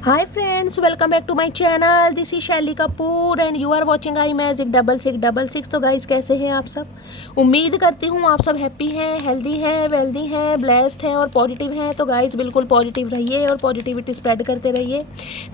Hi friends, welcome back to my channel. This is Shaily Kapoor and you are watching I magic 6666। तो guys, कैसे हैं आप सब? उम्मीद करती हूँ आप सब हैप्पी हैं, हेल्दी हैं, वेल्दी हैं, ब्लेस्ड हैं और पॉजिटिव हैं। तो गाइस, बिल्कुल पॉजिटिव रहिए और पॉजिटिविटी स्प्रेड करते रहिए।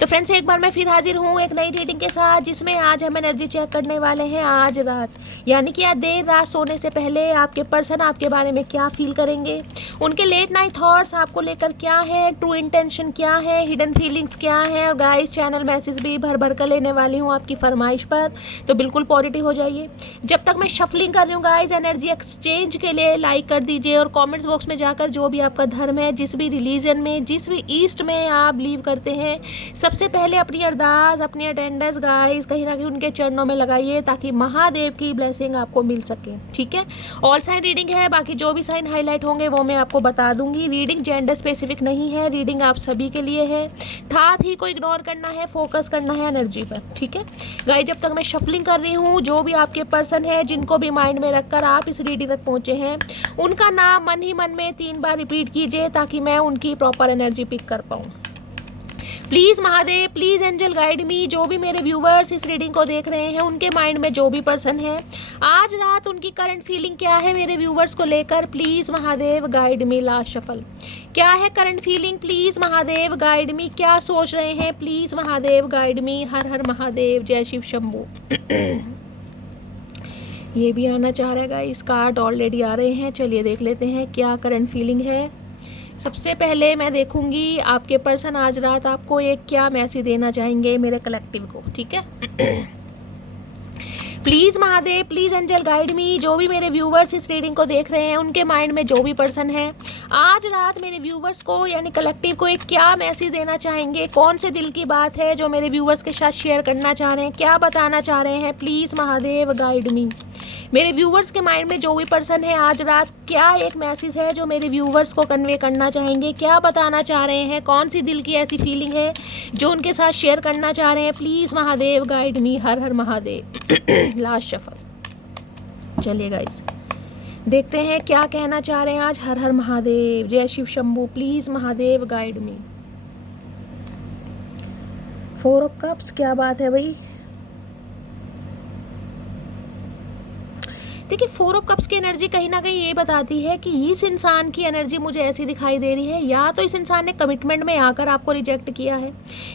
तो फ्रेंड्स, एक बार मैं फिर हाजिर हूँ एक नई रीडिंग के साथ, जिसमें आज हम एनर्जी चेक करने वाले हैं आज रात, यानी कि आज देर रात सोने से पहले आपके पर्सन आपके बारे में क्या फील करेंगे, उनके लेट नाइट थॉट्स आपको लेकर क्या है, ट्रू इंटेंशन क्या है, हिडन फीलिंग्स क्या है। और गाइस, चैनल मैसेज भी भर भर कर लेने वाली हूँ आपकी फरमाइश पर, तो बिल्कुल पॉजिटिव हो जाइए। जब तक मैं शफलिंग कर रही हूँ गाइस, एनर्जी एक्सचेंज के लिए लाइक कर दीजिए और कमेंट्स बॉक्स में जाकर जो भी आपका धर्म है, जिस भी रिलीजन में, जिस भी ईस्ट में आप बिलीव करते हैं, सबसे पहले अपनी अरदास, अपनी अटेंडेंस गाइस कहीं ना कहीं उनके चरणों में लगाइए, ताकि महादेव की ब्लेसिंग आपको मिल सके। ठीक है, ऑल साइन रीडिंग है, बाकी जो भी साइन हाईलाइट होंगे वो मैं आपको बता दूंगी। रीडिंग जेंडर स्पेसिफिक नहीं है, रीडिंग आप सभी के लिए है। साथ ही को इग्नोर करना है, फोकस करना है एनर्जी पर। ठीक है गाइस, जब तक मैं शफलिंग कर रही हूँ, जो भी आपके पर्सन है जिनको भी माइंड में रखकर आप इस रीडिंग तक पहुंचे हैं, उनका नाम मन ही मन में 3 बार रिपीट कीजिए, ताकि मैं उनकी प्रॉपर एनर्जी पिक कर पाऊँ। Please Mahadev, please angel guide me. जो भी मेरे व्यूवर्स इस रीडिंग को देख रहे हैं, उनके माइंड में जो भी पर्सन है, आज रात उनकी करंट फीलिंग क्या है मेरे व्यूवर्स को लेकर, please Mahadev guide me. Last shuffle, क्या है current feeling, please Mahadev guide मी। क्या सोच रहे हैं, प्लीज़ महादेव गाइड मी। हर हर महादेव, जय शिव शंभू। ये भी आना चाह रहा है गाइस, कार्ड ऑलरेडी आ रहे हैं। चलिए देख लेते हैं क्या करंट फीलिंग है। सबसे पहले मैं देखूंगी आपके पर्सन आज रात आपको एक क्या मैसेज देना चाहेंगे मेरे कलेक्टिव को। ठीक है, please Mahadev, please angel guide me. जो भी मेरे व्यूवर्स इस रीडिंग को देख रहे हैं, उनके माइंड में जो भी पर्सन है, आज रात मेरे व्यूवर्स को यानी कलेक्टिव को एक क्या मैसेज देना चाहेंगे, कौन से दिल की बात है जो मेरे व्यूवर्स के साथ शेयर करना चाह रहे हैं, क्या बताना चाह रहे हैं, प्लीज़ महादेव गाइड मी। मेरे व्यूवर्स के माइंड में जो भी पर्सन है, आज रात क्या एक मैसेज है जो मेरे व्यूवर्स को कन्वे करना चाहेंगे, क्या बताना चाह रहे हैं, कौन सी दिल की ऐसी फीलिंग है जो उनके साथ शेयर करना चाह रहे हैं, प्लीज़ महादेव गाइड मी। हर हर महादेव। Last shuffle. चलिए गाइस, देखते हैं क्या कहना चाह रहे हैं आज। हर हर महादेव, जय Shiv Shambhu, please Mahadev guide me. 4 of cups, क्या बात है भाई। देखिए, 4 ऑफ कप्स की एनर्जी कहीं ना कहीं ये बताती है कि इस इंसान की एनर्जी मुझे ऐसी दिखाई दे रही है, या तो इस इंसान ने कमिटमेंट में आकर आपको रिजेक्ट किया है,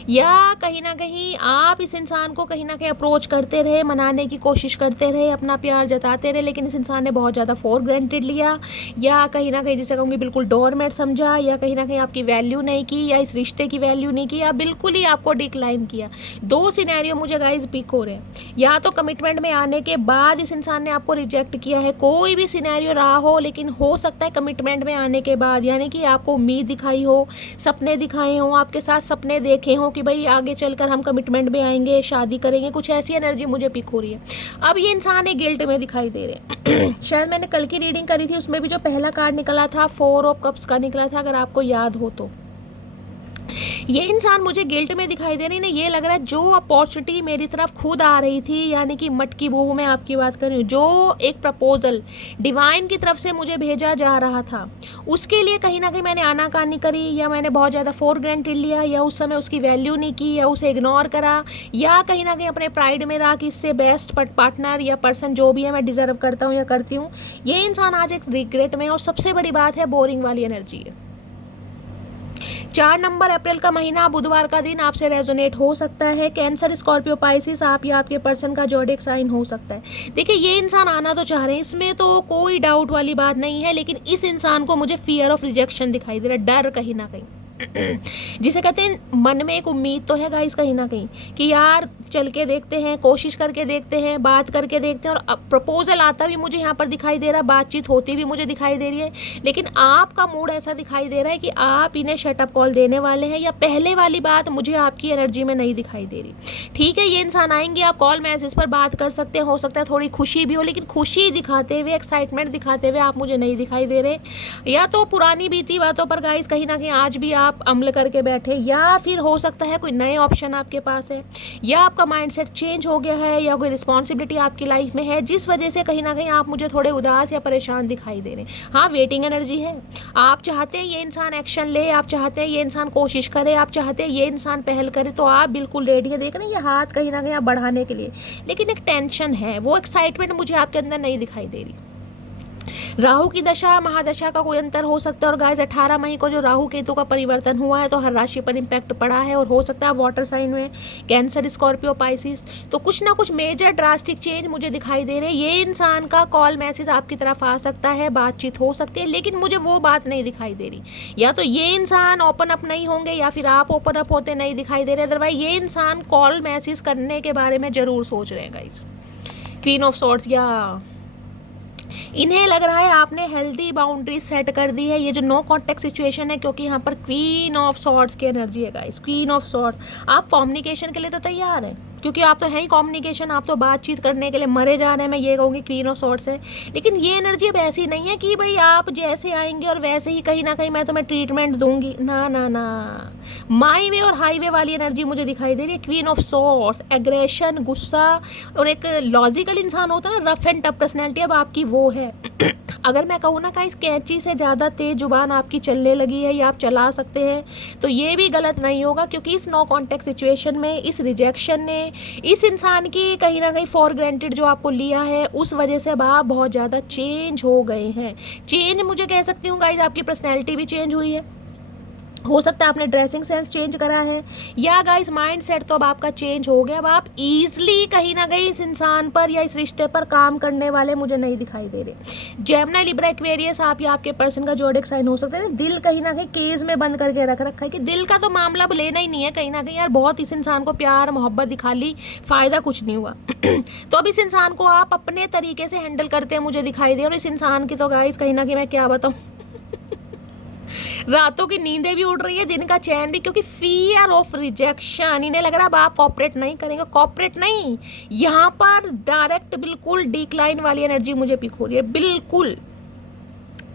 या कहीं ना कहीं आप इस इंसान को कहीं ना कहीं अप्रोच करते रहे, मनाने की कोशिश करते रहे, अपना प्यार जताते रहे, लेकिन इस इंसान ने बहुत ज़्यादा फॉर ग्रांटेड लिया, या कहीं ना कहीं जिसे कहूँगी बिल्कुल डोरमेट समझा, या कहीं ना कहीं आपकी वैल्यू नहीं की, या इस रिश्ते की वैल्यू नहीं की, या बिल्कुल ही आपको डिक्लाइन किया। 2 सिनेरियो मुझे गाइस पिक हो रहे हैं। या तो कमिटमेंट में आने के बाद इस इंसान ने आपको रिजेक्ट किया है, कोई भी सिनेरियो रहा हो, लेकिन हो सकता है कमिटमेंट में आने के बाद, यानी कि आपको उम्मीद दिखाई हो, सपने दिखाए हो, आपके साथ सपने देखे हो कि भाई आगे चलकर हम कमिटमेंट में आएंगे, शादी करेंगे, कुछ ऐसी एनर्जी मुझे पिक हो रही है। अब ये इंसान एक गिल्ट में दिखाई दे रहे हैं। शायद मैंने कल की रीडिंग करी थी, उसमें भी जो पहला कार्ड निकला था 4 ऑफ कप्स का निकला था, अगर आपको याद हो तो। ये इंसान मुझे गिल्ट में दिखाई दे रही है। ये लग रहा है जो अपॉर्चुनिटी मेरी तरफ खुद आ रही थी, यानी कि मटकी बूबू में आपकी बात कर रही हूँ, जो एक प्रपोजल डिवाइन की तरफ से मुझे भेजा जा रहा था, उसके लिए कहीं ना कहीं मैंने आनाकानी करी, या मैंने बहुत ज़्यादा फॉर ग्रांटेड लिया, या उस समय उसकी वैल्यू नहीं की, या उसे इग्नोर करा, या कहीं ना कहीं अपने प्राइड में रहा कि इससे बेस्ट पार्टनर या पर्सन जो भी है मैं डिजर्व करता हूँ या करती हूँ। ये इंसान आज एक रिग्रेट में, और सबसे बड़ी बात है बोरिंग वाली एनर्जी है। 4 नंबर अप्रैल का महीना, बुधवार का दिन आपसे रेजोनेट हो सकता है। कैंसर, स्कॉर्पियो, पाइसिस, आप या आपके पर्सन का जोडिक साइन हो सकता है। देखिए, ये इंसान आना तो चाह रहे हैं, इसमें तो कोई डाउट वाली बात नहीं है, लेकिन इस इंसान को मुझे फियर ऑफ रिजेक्शन दिखाई दे रहा है, डर कहीं ना कहीं, जिसे कहते हैं मन में एक उम्मीद तो है गाइस कहीं ना कहीं कि यार चल के देखते हैं, कोशिश करके देखते हैं, बात करके देखते हैं। और प्रपोजल आता भी मुझे यहाँ पर दिखाई दे रहा है, बातचीत होती भी मुझे दिखाई दे रही है, लेकिन आपका मूड ऐसा दिखाई दे रहा है कि आप इन्हें शटअप कॉल देने वाले हैं, या पहले वाली बात मुझे आपकी एनर्जी में नहीं दिखाई दे रही। ठीक है, ये इंसान आएंगे, आप कॉल मैसेज पर बात कर सकते हैं, हो सकता है थोड़ी खुशी भी हो, लेकिन खुशी दिखाते हुए, एक्साइटमेंट दिखाते हुए आप मुझे नहीं दिखाई दे रहे। या तो पुरानी बीती बातों पर गाइस कहीं ना कहीं आज भी आप अम्ल करके बैठे, या फिर हो सकता है कोई नए ऑप्शन आपके पास है, या आपका माइंडसेट चेंज हो गया है, या कोई रिस्पॉन्सिबिलिटी आपकी लाइफ में है जिस वजह से कहीं ना कहीं आप मुझे थोड़े उदास या परेशान दिखाई दे रहे हैं। हाँ, वेटिंग एनर्जी है। आप चाहते हैं ये इंसान एक्शन ले, आप चाहते हैं ये इंसान कोशिश करे, आप चाहते हैं ये इंसान पहल करे, तो आप बिल्कुल रेडी है। देख रहे हैं ये हाथ कहीं ना कहीं आप बढ़ाने के लिए, लेकिन एक टेंशन है, वो एक्साइटमेंट मुझे आपके अंदर नहीं दिखाई दे रही। राहु की दशा महादशा का कोई अंतर हो सकता है। और गाइस 18 मई को जो राहु केतु का परिवर्तन हुआ है तो हर राशि पर इम्पैक्ट पड़ा है, और हो सकता है वाटर साइन में कैंसर, स्कॉर्पियो, पाइसिस, तो कुछ ना कुछ मेजर ड्रास्टिक चेंज मुझे दिखाई दे रहे हैं। ये इंसान का कॉल मैसेज आपकी तरफ आ सकता है, बातचीत हो सकती है, लेकिन मुझे वो बात नहीं दिखाई दे रही। या तो ये इंसान ओपन अप नहीं होंगे, या फिर आप ओपन अप होते नहीं दिखाई दे रहे। अदरवाइज ये इंसान कॉल मैसेज करने के बारे में जरूर सोच रहे हैं गाइस। क्वीन ऑफ सॉर्ड्स, या इन्हें लग रहा है आपने हेल्दी बाउंड्रीज सेट कर दी है। ये जो नो कॉन्टेक्ट सिचुएशन है, क्योंकि यहाँ पर क्वीन ऑफ सॉर्ड्स की एनर्जी है गाइस। क्वीन ऑफ सॉर्ड्स, आप कम्युनिकेशन के लिए तो तैयार हैं, क्योंकि आप तो हैं ही कम्युनिकेशन, आप तो बातचीत करने के लिए मरे जा रहे हैं। मैं ये कहूँगी क्वीन ऑफ सॉर्ड्स है, लेकिन ये एनर्जी अब ऐसी नहीं है कि भाई आप जैसे आएंगे और वैसे ही कहीं ना कहीं मैं तुम्हें ट्रीटमेंट दूंगी। ना ना ना, माई वे और हाईवे वाली एनर्जी मुझे दिखाई दे रही है। क्वीन ऑफ सॉर्ड्स, एग्रेशन, गुस्सा, और एक लॉजिकल इंसान होता है ना, रफ एंड टफ पर्सनैलिटी, अब आपकी वो है। अगर मैं कहूँ ना, इस कैंची से ज़्यादा तेज जुबान आपकी चलने लगी है, या आप चला सकते हैं, तो ये भी गलत नहीं होगा, क्योंकि इस नो कॉन्टेक्ट सिचुएशन में, इस रिजेक्शन ने इस इंसान की कहीं ना कहीं फॉर ग्रांटेड जो आपको लिया है, उस वजह से अब आप बहुत ज़्यादा चेंज हो गए हैं। चेंज मुझे कह सकती हूँ गाइज, आपकी पर्सनैलिटी भी चेंज हुई है। हो सकता है आपने ड्रेसिंग सेंस चेंज करा है, या गाइस माइंड सेट तो अब आपका चेंज हो गया। अब आप ईजिली कहीं ना कहीं इस इंसान पर या इस रिश्ते पर काम करने वाले मुझे नहीं दिखाई दे रहे। जेमिनी, लिब्रा, एक्वेरियस, आप या आपके पर्सन का जोडिक साइन हो सकता है। दिल कहीं ना कहीं केज में बंद करके रख रखा है कि दिल का तो मामला अब लेना ही नहीं है। कहीं ना कहीं यार बहुत इस इंसान को प्यार मोहब्बत दिखा ली, फ़ायदा कुछ नहीं हुआ। तो अब इस इंसान को आप अपने तरीके से हैंडल करते हैं मुझे दिखाई दे। और इस इंसान की तो गाइस कहीं ना कहीं मैं क्या बताऊँ, रातों की नींदें भी उड़ रही है, दिन का चैन भी, क्योंकि फियर ऑफ रिजेक्शन। इन्हें लग रहा है अब आप कॉपरेट नहीं करेंगे। कॉपरेट नहीं, यहाँ पर डायरेक्ट बिल्कुल डिक्लाइन वाली एनर्जी मुझे पिक हो रही है। बिल्कुल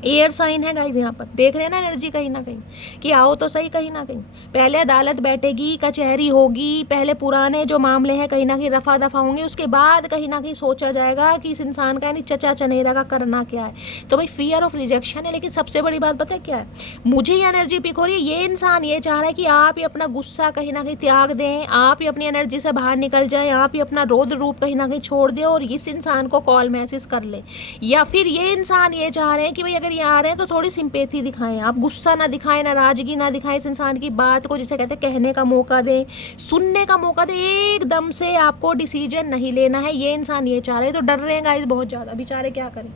एयर साइन है गाइज, यहाँ पर देख रहे हैं ना एनर्जी कहीं ना कहीं कि आओ तो सही। कहीं ना कहीं पहले अदालत बैठेगी, कचहरी होगी, पहले पुराने जो मामले हैं कहीं ना कहीं रफा दफा होंगे, उसके बाद कहीं ना कहीं सोचा जाएगा कि इस इंसान का यानी चचा चनेरा का करना क्या है। तो भाई फियर ऑफ रिजेक्शन है। लेकिन सबसे बड़ी बात पता है क्या है, मुझे ये एनर्जी पिक हो रही है, ये इंसान ये चाह रहा है कि आप ही अपना गुस्सा कहीं ना कहीं त्याग दें, आप ही अपनी एनर्जी से बाहर निकल जाएं, आप ही अपना रौद्र रूप कहीं ना कहीं छोड़ दें और इस इंसान को कॉल मैसेज कर लें। या फिर ये इंसान ये चाह रहे हैं कि भाई अगर ये आ रहे हैं तो थोड़ी सिंपैथी दिखाएं, आप गुस्सा ना दिखाएं, नाराजगी ना दिखाएं, इस इंसान की बात को जिसे कहते हैं कहने का मौका दें, सुनने का मौका दें। एकदम से आपको डिसीजन नहीं लेना है, ये इंसान ये चाह रहे हैं। तो डर रहे हैं गाइस बहुत ज़्यादा, बेचारे क्या करें।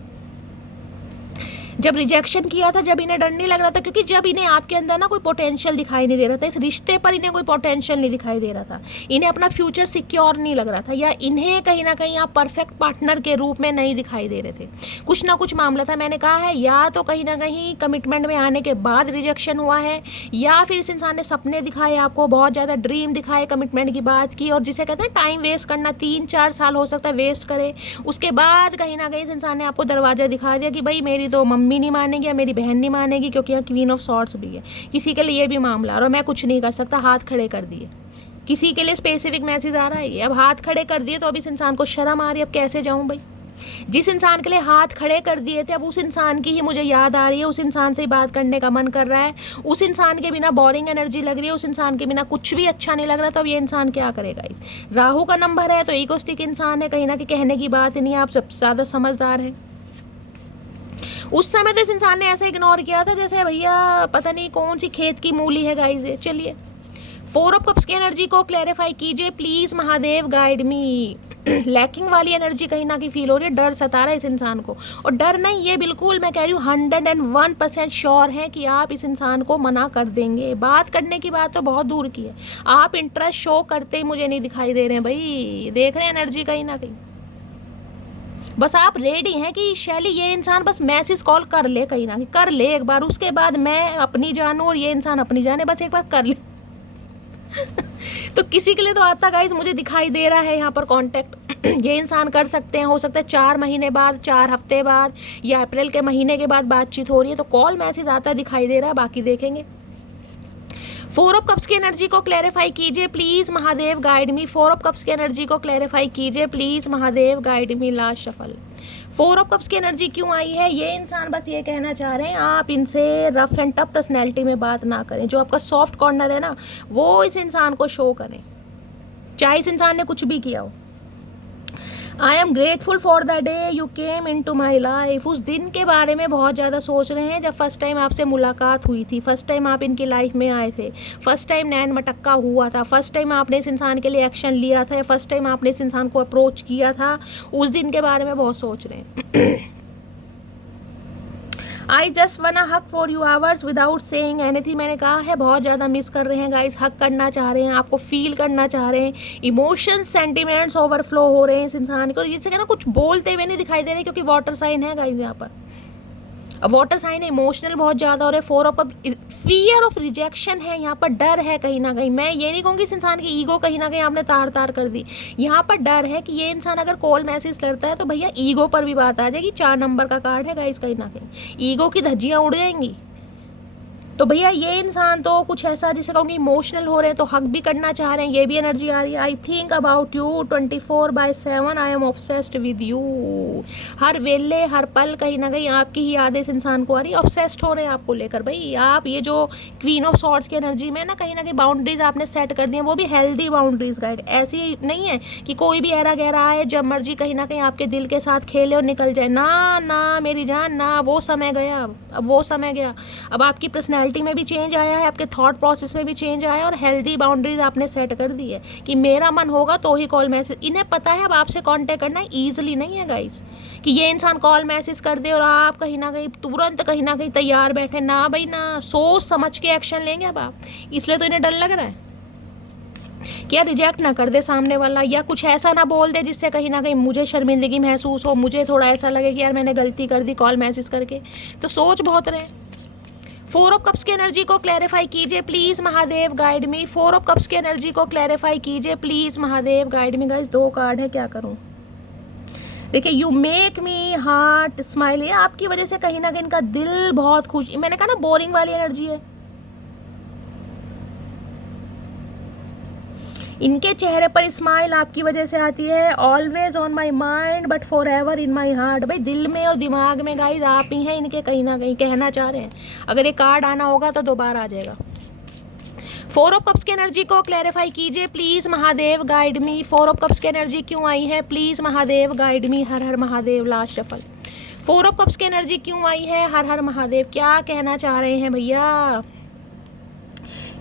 जब रिजेक्शन किया था, जब इन्हें डर नहीं लग रहा था, क्योंकि जब इन्हें आपके अंदर ना कोई पोटेंशियल दिखाई नहीं दे रहा था, इस रिश्ते पर इन्हें कोई पोटेंशियल नहीं दिखाई दे रहा था, इन्हें अपना फ्यूचर सिक्योर नहीं लग रहा था, या इन्हें कहीं ना कहीं आप परफेक्ट पार्टनर के रूप में नहीं दिखाई दे रहे थे। कुछ ना कुछ मामला था। मैंने कहा है या तो कहीं ना कहीं कमिटमेंट में आने के बाद रिजेक्शन हुआ है, या फिर इस इंसान ने सपने दिखाए आपको, बहुत ज़्यादा ड्रीम दिखाए, कमिटमेंट की बात की, और जिसे कहते हैं टाइम वेस्ट करना, 3-4 साल हो सकता है वेस्ट करे। उसके बाद कहीं ना कहीं इस इंसान ने आपको दरवाज़ा दिखा दिया कि भाई मेरी तो मम्मी नहीं मानेगी या मेरी बहन नहीं मानेगी, क्योंकि यहाँ क्वीन ऑफ सॉर्ड्स भी है। किसी के लिए भी मामला और मैं कुछ नहीं कर सकता, हाथ खड़े कर दिए। किसी के लिए स्पेसिफिक मैसेज आ रहा है, अब हाथ खड़े कर दिए तो अब इस इंसान को शर्म आ रही है, अब कैसे जाऊँ भाई। जिस इंसान के लिए हाथ खड़े कर दिए थे, अब उस इंसान की ही मुझे याद आ रही है, उस इंसान से ही बात करने का मन कर रहा है, उस इंसान के बिना बोरिंग एनर्जी लग रही है, उस इंसान के बिना कुछ भी अच्छा नहीं लग रहा। तो अब ये इंसान क्या करेगा। इस राहु का नंबर है तो इगोस्टिक इंसान है, कहीं ना कहीं कहने की बात नहीं है, आप सबसे ज़्यादा समझदार है। उस समय तो इस इंसान ने ऐसे इग्नोर किया था जैसे भैया पता नहीं कौन सी खेत की मूली है गाइस। चलिए 4 ऑफ कप्स की एनर्जी को क्लैरिफाई कीजिए please, Mahadev guide me. Lacking वाली एनर्जी कहीं ना कहीं फील हो रही है, डर सता रहा है इस इंसान को। और डर नहीं, ये बिल्कुल मैं कह रही हूँ 101% श्योर है कि आप इस इंसान को मना कर देंगे। बात करने की बात तो बहुत दूर की है, आप इंटरेस्ट शो करते ही मुझे नहीं दिखाई दे रहे हैं भाई। देख रहे हैं एनर्जी कहीं ना कहीं, बस आप रेडी हैं कि शैली ये इंसान बस मैसेज कॉल कर ले, कहीं ना कहीं कर ले एक बार, उसके बाद मैं अपनी जानूँ और ये इंसान अपनी जाने, बस एक बार कर ले। तो किसी के लिए तो आता गाइस मुझे दिखाई दे रहा है यहाँ पर कांटेक्ट ये इंसान कर सकते हैं। हो सकता है 4 महीने बाद, 4 हफ्ते बाद, या अप्रैल के महीने के बाद बातचीत हो रही है, तो कॉल मैसेज आता दिखाई दे रहा है, बाकी देखेंगे। फोर ऑफ कप्स की एनर्जी को क्लैरिफाई कीजिए please Mahadev guide me. Four of cups की एनर्जी को क्लैरिफाई कीजिए please Mahadev guide me. Last shuffle. Four of cups की एनर्जी क्यों आई है? ये इंसान बस ये कहना चाह रहे हैं आप इनसे रफ एंड टफ पर्सनैलिटी में बात ना करें, जो आपका सॉफ्ट कॉर्नर है ना वो इस इंसान को शो करें, चाहे इस इंसान ने कुछ भी किया हो। I am grateful for the day you came into my life. उस दिन के बारे में बहुत ज़्यादा सोच रहे हैं जब फर्स्ट टाइम आपसे मुलाकात हुई थी, फर्स्ट टाइम आप इनकी लाइफ में आए थे, फर्स्ट टाइम नैन मटक्का हुआ था, फर्स्ट टाइम आपने इस इंसान के लिए एक्शन लिया था, फर्स्ट टाइम आपने इस इंसान को अप्रोच किया था, उस दिन के बारे में बहुत सोच रहे हैं। आई जस्ट वन हक for you hours without saying anything. मैंने कहा है बहुत ज़्यादा मिस कर रहे हैं गाइस, हक करना चाह रहे हैं, आपको फील करना चाह रहे हैं, इमोशंस सेंटिमेंट्स ओवरफ्लो हो रहे हैं इस इंसान को। ये से कहना कुछ बोलते हुए नहीं दिखाई दे रहे क्योंकि वाटर साइन है गाइस यहाँ पर। अब वाटर साइन है, इमोशनल बहुत ज़्यादा हो रहे हैं। Four of fear of rejection है यहाँ पर, डर है कहीं ना कहीं। मैं ये नहीं कहूँगी इस इंसान की ईगो कहीं ना कहीं आपने तार तार कर दी, यहाँ पर डर है कि ये इंसान अगर कॉल मैसेज करता है तो भैया ईगो पर भी बात आ जाएगी। 4 नंबर का कार्ड है गाइस, कहीं ना कहीं ईगो की धज्जियाँ उड़ जाएंगी। तो भैया ये इंसान तो कुछ ऐसा जिसे कहूँगी इमोशनल हो रहे हैं, तो हक भी करना चाह रहे हैं, ये भी एनर्जी आ रही है। I think about you 24/7 I am obsessed with you. हर वेले हर पल कहीं ना कहीं आपकी ही याद इस इंसान को आ रही है, ऑब्सेस्ड हो रहे हैं आपको लेकर। भाई आप ये जो क्वीन ऑफ सॉर्ड्स की एनर्जी में ना कहीं बाउंड्रीज आपने सेट कर दी हैं, वो भी हेल्दी बाउंड्रीज गाइड। ऐसी नहीं है कि कोई भी ऐरा गहरा आए जब मर्जी कहीं ना कहीं आपके दिल के साथ खेले और निकल जाए। ना ना मेरी जान ना, वो समय गया, अब वो समय गया। अब आपकी पर्सनैलिटी में भी चेंज आया है, आपके थॉट प्रोसेस में भी चेंज आया है, और हेल्दी बाउंड्रीज आपने सेट कर दी है कि मेरा मन होगा तो ही कॉल मैसेज। इन्हें पता है अब आपसे कांटेक्ट करना ईजिली नहीं है गाइस, कि ये इंसान कॉल मैसेज कर दे और आप कहीं ना कहीं तुरंत कहीं ना कहीं तैयार बैठे। ना भाई ना, सोच समझ के एक्शन लेंगे अब आप। इसलिए तो इन्हें डर लग रहा है क्या रिजेक्ट ना कर दे सामने वाला, या कुछ ऐसा ना बोल दे जिससे कहीं ना कहीं मुझे शर्मिंदगी महसूस हो, मुझे थोड़ा ऐसा लगे कि यार मैंने गलती कर दी कॉल मैसेज करके। तो सोच बहुत रहे। फोर ऑफ कप्स की एनर्जी को क्लैरिफाई कीजिए please Mahadev guide me. Four of cups की एनर्जी को क्लैरिफाई कीजिए please Mahadev guide me. Guys 2 card है, क्या करूं? देखिए you make me heart smile, ये आपकी वजह से कहीं ना कहीं इनका दिल बहुत खुश। मैंने कहा ना बोरिंग वाली एनर्जी है, इनके चेहरे पर स्माइल आपकी वजह से आती है। Always on my mind but for ever in my heart. भाई दिल में और दिमाग में गाइज आप ही हैं इनके, कहीं ना कहीं कहना चाह रहे हैं। अगर ये कार्ड आना होगा तो दोबारा आ जाएगा। फोर ऑफ कप्स की एनर्जी को क्लैरिफाई कीजिए please Mahadev guide me. Four of cups की एनर्जी क्यों आई है प्लीज महादेव गाइड मी। हर हर Mahadev. Last shuffle. Four of cups की एनर्जी क्यों आई है? हर हर महादेव। क्या कहना चाह रहे हैं भैया?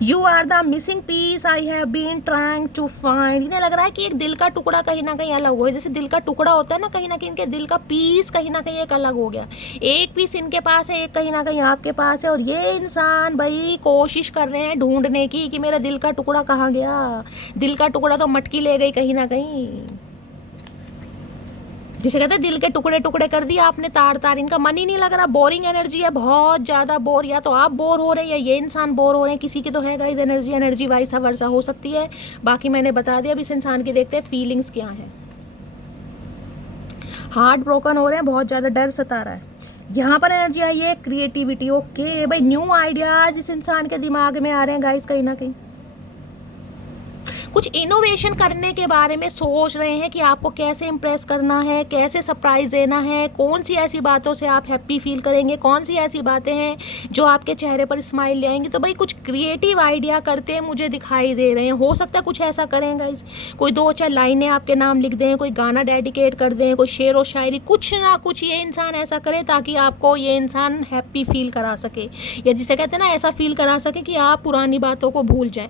You are the missing piece I have been trying to find. इन्हें लग रहा है कि एक दिल का टुकड़ा कहीं ना कहीं अलग हो गया। जैसे दिल का टुकड़ा होता है ना, कहीं ना कहीं इनके दिल का पीस कहीं ना कहीं एक अलग हो गया। एक पीस इनके पास है, एक कहीं ना कहीं आपके पास है, और ये इंसान भाई कोशिश कर रहे हैं ढूंढने की कि मेरा दिल का टुकड़ा कहाँ गया। दिल का टुकड़ा तो मटकी ले गई कहीं ना कहीं, जिसे कहते हैं दिल के टुकड़े टुकड़े कर दिया आपने तार तार। इनका मन ही नहीं लग रहा, बोरिंग एनर्जी है, बहुत ज़्यादा बोर। या तो आप बोर हो रहे हैं या ये इंसान बोर हो रहे हैं, किसी की तो है गाइस एनर्जी वाइस वर्षा हो सकती है। बाकी मैंने बता दिया। अब इस इंसान की देखते हैं फीलिंग्स क्या है। हार्ट ब्रोकन हो रहे हैं, बहुत ज़्यादा डर सता रहा है। यहाँ पर एनर्जी आई है क्रिएटिविटी। ओके भाई, न्यू आइडियाज इस इंसान के दिमाग में आ रहे हैं गाइस, कहीं ना कहीं कुछ इनोवेशन करने के बारे में सोच रहे हैं कि आपको कैसे इम्प्रेस करना है, कैसे सरप्राइज देना है, कौन सी ऐसी बातों से आप हैप्पी फील करेंगे, कौन सी ऐसी बातें हैं जो आपके चेहरे पर स्माइल ले आएंगी। तो भाई कुछ क्रिएटिव आइडिया करते हैं मुझे दिखाई दे रहे हैं। हो सकता है कुछ ऐसा करें गाइस, कोई 2-4 लाइनें आपके नाम लिख दें, कोई गाना डेडिकेट कर दें, कोई शेर व शायरी, कुछ ना कुछ ये इंसान ऐसा करे ताकि आपको ये इंसान हैप्पी फील करा सके, या जिसे कहते हैं ना ऐसा फील करा सके कि आप पुरानी बातों को भूल जाएं।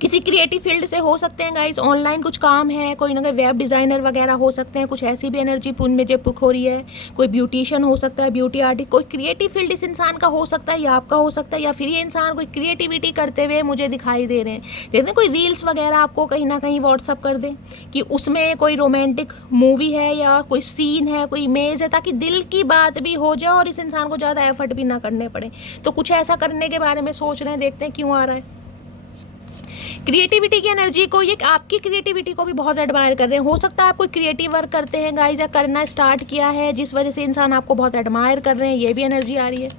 किसी क्रिएटिव फील्ड से हो सकते हैं गाइस, ऑनलाइन कुछ काम है, कोई ना कोई वेब डिज़ाइनर वगैरह हो सकते हैं, कुछ ऐसी भी एनर्जी पुन में जो पुख हो रही है। कोई ब्यूटिशियन हो सकता है, ब्यूटी आर्टिस्ट, कोई क्रिएटिव फील्ड इस इंसान का हो सकता है या आपका हो सकता है, या फिर ये इंसान कोई क्रिएटिविटी करते हुए मुझे दिखाई दे रहे हैं। देखते हैं कोई रील्स वगैरह आपको कहीं ना कहीं व्हाट्सअप कर दें कि उसमें कोई रोमांटिक मूवी है या कोई सीन है, कोई इमेज है, ताकि दिल की बात भी हो जाए और इस इंसान को ज़्यादा एफर्ट भी ना करने पड़े। तो कुछ ऐसा करने के बारे में सोच रहे हैं, देखते हैं क्यों आ रहा है। क्रिएटिविटी की एनर्जी को, ये आपकी क्रिएटिविटी को भी बहुत एडमायर कर रहे हैं। हो सकता है आप कोई क्रिएटिव वर्क करते हैं गाइस, या करना स्टार्ट किया है जिस वजह से इंसान आपको बहुत एडमायर कर रहे हैं, ये भी एनर्जी आ रही है।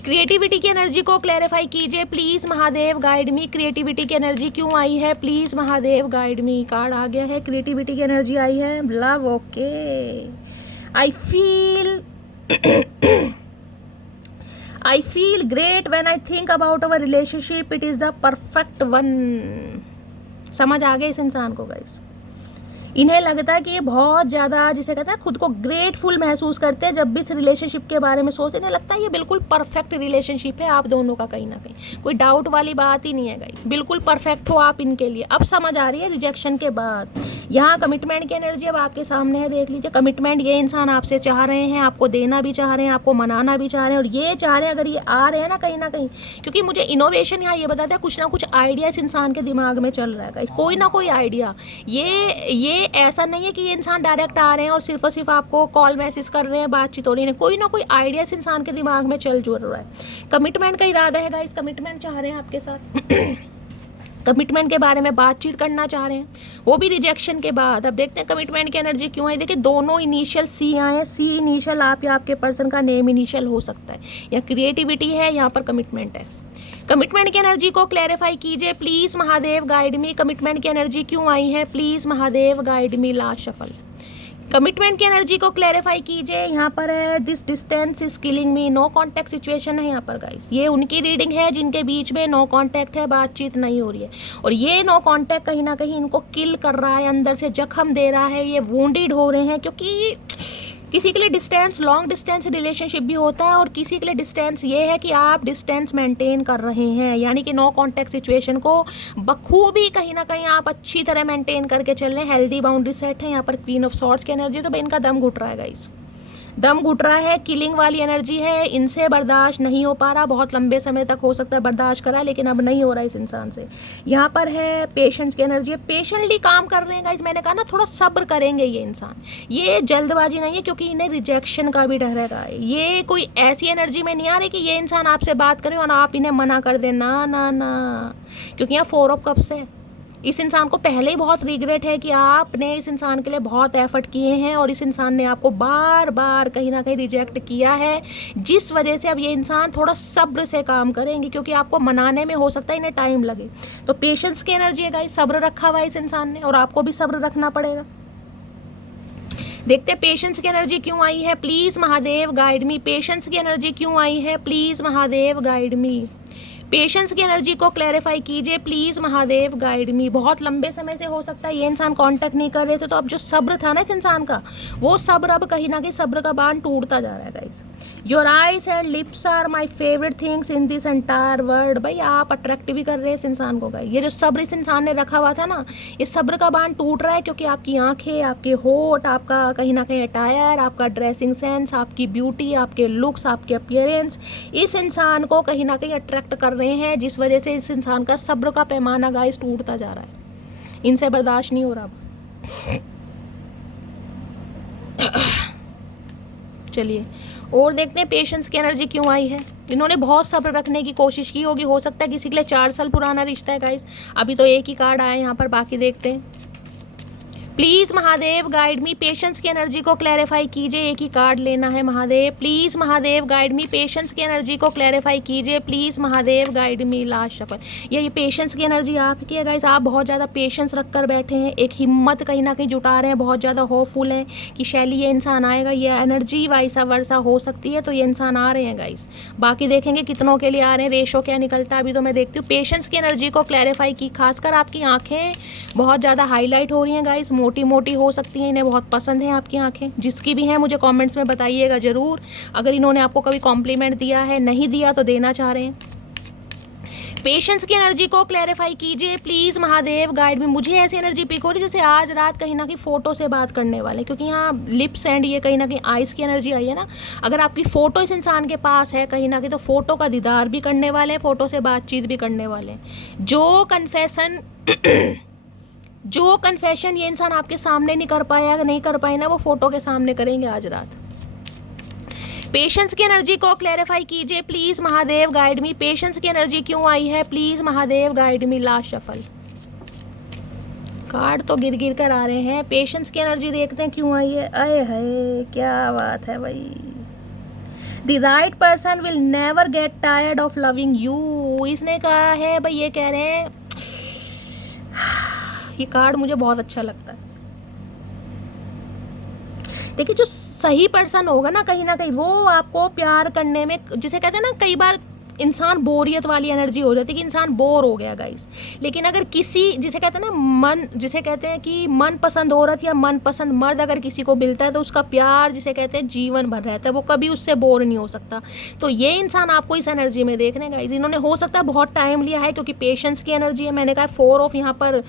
क्रिएटिविटी की एनर्जी को क्लैरिफाई कीजिए please Mahadev guide me. Creativity की एनर्जी क्यों आई है, please Mahadev guide me. Card आ गया है, क्रिएटिविटी की एनर्जी आई है, love. Okay, I feel great when I think about our relationship, it is the perfect one. समझ आ गया इस इंसान को गाइस। इन्हें लगता है कि ये बहुत ज़्यादा, जिसे कहते हैं खुद को ग्रेटफुल महसूस करते हैं जब भी इस रिलेशनशिप के बारे में सोचते। इन्हें लगता है ये बिल्कुल परफेक्ट रिलेशनशिप है आप दोनों का, कहीं ना कहीं कोई डाउट वाली बात ही नहीं है गाइस, बिल्कुल परफेक्ट हो आप इनके लिए। अब समझ आ रही है रिजेक्शन के बाद। यहाँ कमिटमेंट की एनर्जी अब आपके सामने है, देख लीजिए। कमिटमेंट ये इंसान आपसे चाह रहे हैं, आपको देना भी चाह रहे हैं, आपको मनाना भी चाह रहे हैं, और ये चाह रहे हैं अगर ये आ रहे हैं ना कहीं, क्योंकि मुझे इनोवेशन यहाँ ये बताता है कुछ ना कुछ आइडिया इस इंसान के दिमाग में चल रहा है गाइस, कोई ना कोई आइडिया। ये ऐसा नहीं है कि ये इंसान डायरेक्ट आ रहे हैं और सिर्फ आपको कॉल मैसेज कर रहे हैं, बातचीत हो रही है, कोई ना कोई आइडिया इस इंसान के दिमाग में चल जुड़ रहा है। कमिटमेंट का इरादा है गाइस, कमिटमेंट चाह रहे हैं आपके साथ कमिटमेंट के बारे में बातचीत करना चाह रहे हैं, वो भी रिजेक्शन के बाद। अब देखते हैं कमिटमेंट की एनर्जी क्यों है। देखिए दोनों इनिशियल सी आए, सी इनिशियल आप या आपके पर्सन का नेम इनिशियल हो सकता है, या क्रिएटिविटी है, यहाँ पर कमिटमेंट है। कमिटमेंट की एनर्जी को क्लैरिफाई कीजिए please Mahadev guide me. Commitment की एनर्जी क्यों आई है, please Mahadev guide me. Last shuffle. Commitment की एनर्जी को क्लैरिफाई कीजिए। यहाँ पर है this distance is killing me, no contact situation है यहाँ पर गाइस। ये उनकी रीडिंग है जिनके बीच में नो कांटेक्ट है, बातचीत नहीं हो रही है, और ये नो कांटेक्ट कहीं ना कहीं इनको किल कर रहा है, अंदर से जख्म दे रहा है, ये वुंडेड हो रहे हैं। क्योंकि किसी के लिए डिस्टेंस लॉन्ग डिस्टेंस रिलेशनशिप भी होता है, और किसी के लिए डिस्टेंस ये है कि आप डिस्टेंस मेंटेन कर रहे हैं, यानी कि नो कांटेक्ट सिचुएशन को बखूबी कहीं ना कहीं आप अच्छी तरह मेंटेन करके चल रहे हैं। हेल्दी बाउंड्री सेट है। यहाँ पर क्वीन ऑफ सॉर्ड्स की एनर्जी, तो भाई इनका दम घुट रहा है गाइस, दम घुट रहा है, किलिंग वाली एनर्जी है, इनसे बर्दाश्त नहीं हो पा रहा। बहुत लंबे समय तक हो सकता है बर्दाश्त करा, लेकिन अब नहीं हो रहा इस इंसान से। यहाँ पर है पेशेंस की एनर्जी है, पेशेंटली काम कर रहे हैं गाइस। मैंने कहा ना थोड़ा सब्र करेंगे ये इंसान, ये जल्दबाजी नहीं है, क्योंकि इन्हें रिजेक्शन का भी डर है। ये कोई ऐसी एनर्जी में नहीं आ रही कि ये इंसान आपसे बात करें और आप इन्हें मना कर दें, ना ना ना, क्योंकि यहाँ 4 ऑफ कप्स है। इस इंसान को पहले ही बहुत रिग्रेट है कि आपने इस इंसान के लिए बहुत एफर्ट किए हैं, और इस इंसान ने आपको बार बार कहीं ना कहीं रिजेक्ट किया है, जिस वजह से अब ये इंसान थोड़ा सब्र से काम करेंगे, क्योंकि आपको मनाने में हो सकता है इन्हें टाइम लगे। तो पेशेंस की एनर्जी है गाइस, सब्र रखा हुआ है इस इंसान ने, और आपको भी सब्र रखना पड़ेगा। देखते हैं पेशेंस की एनर्जी क्यों आई है, please Mahadev guide me. Patience की एनर्जी क्यों आई है, please Mahadev guide me. Patience की एनर्जी को क्लैरिफाई कीजिए प्लीज महादेव गाइड मी। बहुत लंबे समय से हो सकता है ये इंसान कांटेक्ट नहीं कर रहे थे, तो अब जो सब्र था ना इस इंसान का, वो सब्र अब कहीं ना कहीं सब्र का बांध टूटता जा रहा है guys. Your eyes and lips are my favourite things in this entire world. भाई आप अट्रैक्ट भी कर रहे हैं इस इंसान को गाइस। ये जो सब्र इस इंसान ने रखा हुआ था ना, इस सब्र का बांध टूट रहा है, क्योंकि आपकी आंखें, आपके होठ, आपका कहीं ना कहीं अटायर, आपका ड्रेसिंग सेंस, आपकी ब्यूटी, आपके लुक्स, आपके अपीयरेंस इस इंसान को कहीं ना कहीं अट्रैक्ट कर रहे हैं, जिस वजह से इस इंसान का सब्र का पैमाना गाइस टूटता जा रहा है, इनसे बर्दाश्त नहीं हो रहा। चलिए और देखते हैं पेशेंस की एनर्जी क्यों आई है। इन्होंने बहुत सब्र रखने की कोशिश की होगी, हो सकता है किसी के लिए 4 साल पुराना रिश्ता है गाइस। अभी तो एक ही कार्ड आया यहाँ पर, बाकी देखते हैं। Please Mahadev guide me. Patience की एनर्जी को क्लैरिफाई कीजिए, एक ही कार्ड लेना है Mahadev. Please Mahadev guide me. Patience की एनर्जी को क्लैरिफाई कीजिए please Mahadev guide me. Last shuffle. ये पेशेंस की एनर्जी आपकी है गाइस। आप बहुत ज़्यादा पेशेंस रख कर बैठे हैं, एक हिम्मत कहीं ना कहीं जुटा रहे हैं, बहुत ज़्यादा होपफुल हैं कि शैली ये इंसान आएगा। ये एनर्जी वाइसा वर्सा हो सकती है, तो ये इंसान आ रहे हैं गाइस। बाकी देखेंगे कितनों के लिए आ रहे हैं, रेशो क्या निकलता है, अभी तो मैं देखती हूँ। पेशेंस की एनर्जी को क्लैरिफाई की, खासकर आपकी आँखें बहुत ज़्यादा हाईलाइट हो रही हैं गाइस, मोटी मोटी हो सकती हैं, इन्हें बहुत पसंद है आपकी आंखें। जिसकी भी हैं मुझे कमेंट्स में बताइएगा ज़रूर, अगर इन्होंने आपको कभी कॉम्प्लीमेंट दिया है, नहीं दिया तो देना चाह रहे हैं। पेशेंस की एनर्जी को क्लैरिफाई कीजिए प्लीज महादेव गाइड में। मुझे ऐसी एनर्जी पिक हो रही जैसे आज रात कहीं ना कहीं फोटो से बात करने वाले, क्योंकि यहाँ लिप्स एंड ये कहीं ना कहीं आइस की एनर्जी आई है ना। अगर आपकी फोटो इस इंसान के पास है कहीं ना कहीं, तो फोटो का दीदार भी करने वाले हैं, फोटो से बातचीत भी करने वाले हैं। जो कन्फेशन ये इंसान आपके सामने नहीं कर पाए ना, वो फोटो के सामने करेंगे आज रात। पेशेंस की एनर्जी को क्लैरिफाई कीजिए please Mahadev guide me. Patience की एनर्जी क्यों आई है please Mahadev guide me. Last shuffle. Card तो गिर गिर कर आ रहे हैं। पेशेंस की एनर्जी देखते हैं क्यों आई है। अये है क्या बात है भाई। The right person will never get tired of loving you. इसने कहा है भाई, ये कह रहे हैं, ये कार्ड मुझे बहुत अच्छा लगता है। देखिए जो सही पर्सन होगा ना कहीं वो आपको प्यार करने में, जिसे कहते हैं ना, कई बार इंसान बोरियत वाली एनर्जी हो जाती है कि इंसान बोर हो गया गाइस। लेकिन अगर किसी, जिसे कहते हैं ना जिसे कहते हैं कि मनपसंद औरत या मनपसंद मर्द अगर किसी को मिलता है तो उसका प्यार, जिसे कहते हैं, जीवन भर रहता है, वो कभी उससे बोर नहीं हो सकता। तो ये इंसान आपको इस एनर्जी में देख रहे हैं गाइस। इन्होंने हो सकता है बहुत टाइम लिया है क्योंकि पेशेंस की एनर्जी है। मैंने कहा 4 ऑफ यहाँ पर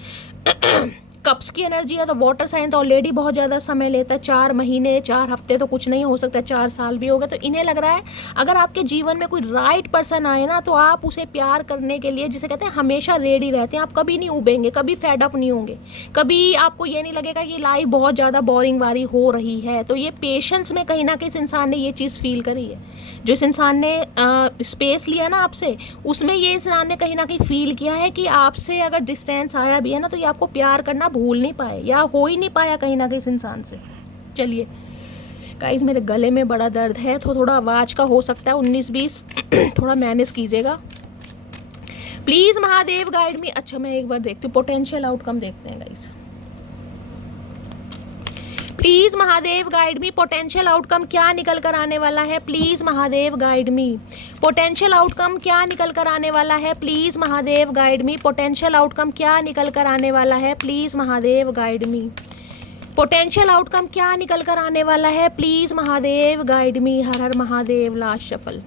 कप्स की एनर्जी है, तो वाटर साइन तो ऑलरेडी बहुत ज़्यादा समय लेता है। 4 महीने 4 हफ्ते तो कुछ नहीं हो सकता, 4 साल भी हो गए। तो इन्हें लग रहा है अगर आपके जीवन में कोई राइट पर्सन आए ना तो आप उसे प्यार करने के लिए, जिसे कहते हैं, हमेशा रेडी रहते हैं। आप कभी नहीं उबेंगे, कभी फेड अप नहीं होंगे, कभी आपको ये नहीं लगेगा कि लाइफ बहुत ज़्यादा बोरिंग वाली हो रही है। तो ये पेशेंस में कहीं ना कहीं इस इंसान ने ये चीज़ फील करी है। जो इस इंसान ने स्पेस लिया ना आपसे, उसमें ये इंसान ने कहीं ना कहीं फील किया है कि आपसे अगर डिस्टेंस आया भी है ना तो ये आपको प्यार करना भूल नहीं पाए या हो ही नहीं पाया कहीं ना कहीं इस इंसान से। चलिए गाइस, मेरे गले में बड़ा दर्द है तो थोड़ा आवाज़ का हो सकता है 19-20 थोड़ा मैनेज कीजिएगा प्लीज़। महादेव गाइड मी। अच्छा मैं एक बार देखती हूँ, पोटेंशियल आउटकम देखते हैं guys. Please Mahadev guide me, potential outcome क्या निकल कर आने वाला है। Please Mahadev guide me, potential outcome क्या निकल कर आने वाला है। Please Mahadev guide me, potential outcome क्या निकल कर आने वाला है। Please Mahadev guide me, potential outcome क्या निकल कर आने वाला है। Please Mahadev guide me. हर हर महादेव। Last shuffle.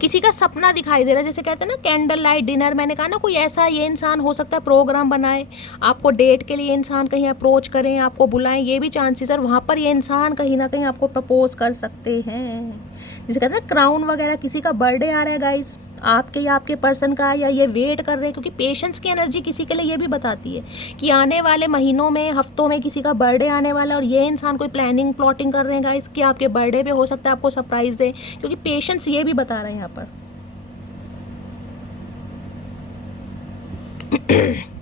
किसी का सपना दिखाई दे रहा है, जैसे कहते हैं ना कैंडल लाइट डिनर। मैंने कहा ना कोई ऐसा ये इंसान हो सकता है प्रोग्राम बनाए, आपको डेट के लिए इंसान कहीं अप्रोच करें, आपको बुलाएं, ये भी चांसेस है। और वहाँ पर ये इंसान कहीं ना कहीं आपको प्रपोज कर सकते हैं। जैसे कहते हैं ना क्राउन वगैरह, किसी का बर्थडे आ रहा है गाइस, आपके या आपके पर्सन का, या ये वेट कर रहे हैं। क्योंकि पेशेंस की एनर्जी किसी के लिए ये भी बताती है कि आने वाले महीनों में, हफ्तों में किसी का बर्थडे आने वाला है और ये इंसान कोई प्लानिंग प्लॉटिंग कर रहे हैं गाइस कि आपके बर्थडे पे हो सकता है आपको सरप्राइज दे। क्योंकि पेशेंस ये भी बता रहे हैं यहाँ पर।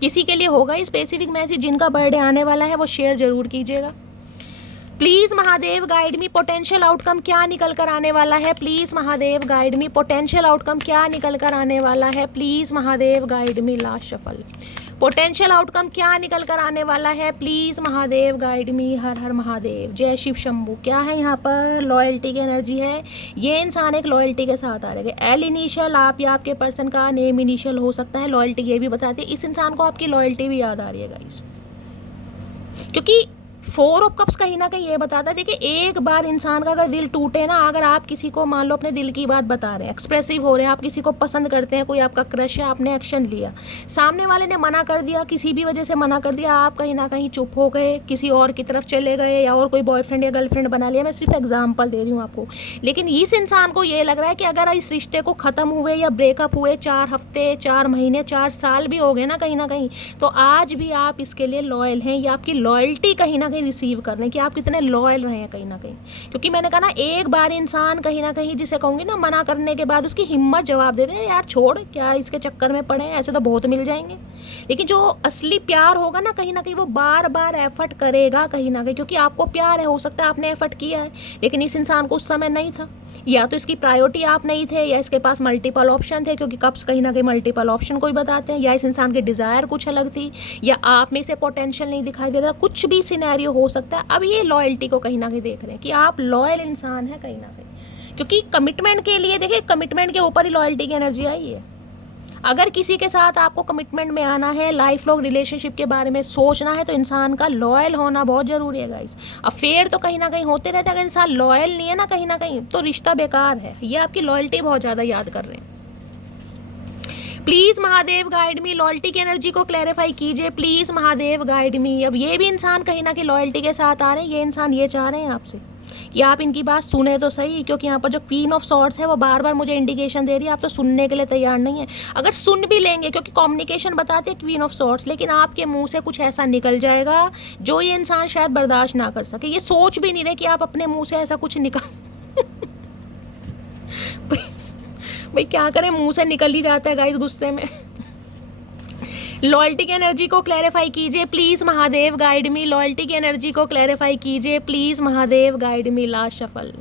किसी के लिए होगा स्पेसिफिक मैसेज, जिनका बर्थडे आने वाला है वो शेयर जरूर कीजिएगा। Please Mahadev guide me, potential outcome क्या निकल कर आने वाला है। Please Mahadev guide me, potential outcome क्या निकल कर आने वाला है। Please Mahadev guide me. Last shuffle. Potential outcome क्या निकल कर आने वाला है। Please Mahadev guide me. हर हर महादेव। जय शिव शंभू। क्या है यहाँ पर? लॉयल्टी की एनर्जी है। ये इंसान एक लॉयल्टी के साथ आ रहे हैं। एल इनिशियल आप या आपके पर्सन का नेम इनिशियल हो सकता है। लॉयल्टी ये भी बताती है, इस इंसान को आपकी लॉयल्टी भी याद आ रही है गाइस। क्योंकि 4 ऑफ कप्स कहीं ना कहीं ये बताता है, देखिए एक बार इंसान का अगर दिल टूटे ना, अगर आप किसी को मान लो अपने दिल की बात बता रहे हैं, एक्सप्रेसिव हो रहे हैं, आप किसी को पसंद करते हैं, कोई आपका क्रश है, आपने एक्शन लिया, सामने वाले ने मना कर दिया, किसी भी वजह से मना कर दिया, आप कहीं ना कहीं चुप हो गए, किसी और की तरफ चले गए या और कोई बॉयफ्रेंड या गर्लफ्रेंड बना लिया। मैं सिर्फ एग्जाम्पल दे रही हूँ आपको। लेकिन इस इंसान को ये लग रहा है कि अगर इस रिश्ते को ख़त्म हुए या ब्रेकअप हुए 4 हफ्ते 4 महीने 4 साल भी हो गए ना कहीं, तो आज भी आप इसके लिए लॉयल हैं या आपकी लॉयल्टी कहीं ना कहीं रिसीव कर रहे हैं कि आप कितने लॉयल रहे हैं कहीं ना कहीं। क्योंकि मैंने कहा ना, एक बार इंसान कहीं ना कहीं, जिसे कहूँगी ना, मना करने के बाद उसकी हिम्मत जवाब दे रहे हैं, यार छोड़, क्या इसके चक्कर में पड़े हैं, ऐसे तो बहुत मिल जाएंगे। लेकिन जो असली प्यार होगा ना कहीं वो बार बार एफर्ट करेगा कहीं ना कहीं, क्योंकि आपको प्यार है। हो सकता है आपने एफर्ट किया है लेकिन इस इंसान को उस समय नहीं था, या तो इसकी प्रायोरिटी आप नहीं थे, या इसके पास मल्टीपल ऑप्शन थे, क्योंकि कप्स कहीं ना कहीं मल्टीपल ऑप्शन को ही बताते हैं, या इस इंसान की डिज़ायर कुछ अलग थी, या आप में से पोटेंशियल नहीं दिखाई दे रहा, कुछ भी सिनेरियो हो सकता है। अब ये लॉयल्टी को कहीं ना कहीं देख रहे हैं कि आप लॉयल इंसान हैं कहीं ना कहीं, क्योंकि कमिटमेंट के लिए, देखिए कमिटमेंट के ऊपर ही लॉयल्टी की एनर्जी आई है। अगर किसी के साथ आपको कमिटमेंट में आना है, लाइफ लॉन्ग रिलेशनशिप के बारे में सोचना है, तो इंसान का लॉयल होना बहुत ज़रूरी है गाइस। अफेयर तो कहीं ना कहीं होते रहते हैं, अगर इंसान लॉयल नहीं है ना कहीं तो रिश्ता बेकार है। ये आपकी लॉयल्टी बहुत ज़्यादा याद कर रहे हैं। Please Mahadev guide me, loyalty की एनर्जी को क्लैरिफाई कीजिए। प्लीज़ महादेव गाइड मी। अब ये भी इंसान कहीं ना कहीं लॉयल्टी के साथ आ रहे हैं। ये इंसान ये चाह रहे हैं आपसे कि आप इनकी बात सुने तो सही, क्योंकि यहाँ पर जो क्वीन ऑफ सॉर्ड्स है वो बार बार मुझे इंडिकेशन दे रही है आप तो सुनने के लिए तैयार नहीं है। अगर सुन भी लेंगे, क्योंकि कम्युनिकेशन बताते हैं क्वीन ऑफ सॉर्ड्स, लेकिन आपके मुंह से कुछ ऐसा निकल जाएगा जो ये इंसान शायद बर्दाश्त ना कर सके। ये सोच भी नहीं रहे कि आप अपने मुंह से ऐसा कुछ निकल भाई क्या करें, मुंह से निकल ही जाता है गाइस गुस्से में। लॉयल्टी की एनर्जी को क्लैरिफाई कीजिए please Mahadev guide me. Loyalty की एनर्जी को क्लैरिफाई कीजिए please Mahadev guide me. Last shuffle.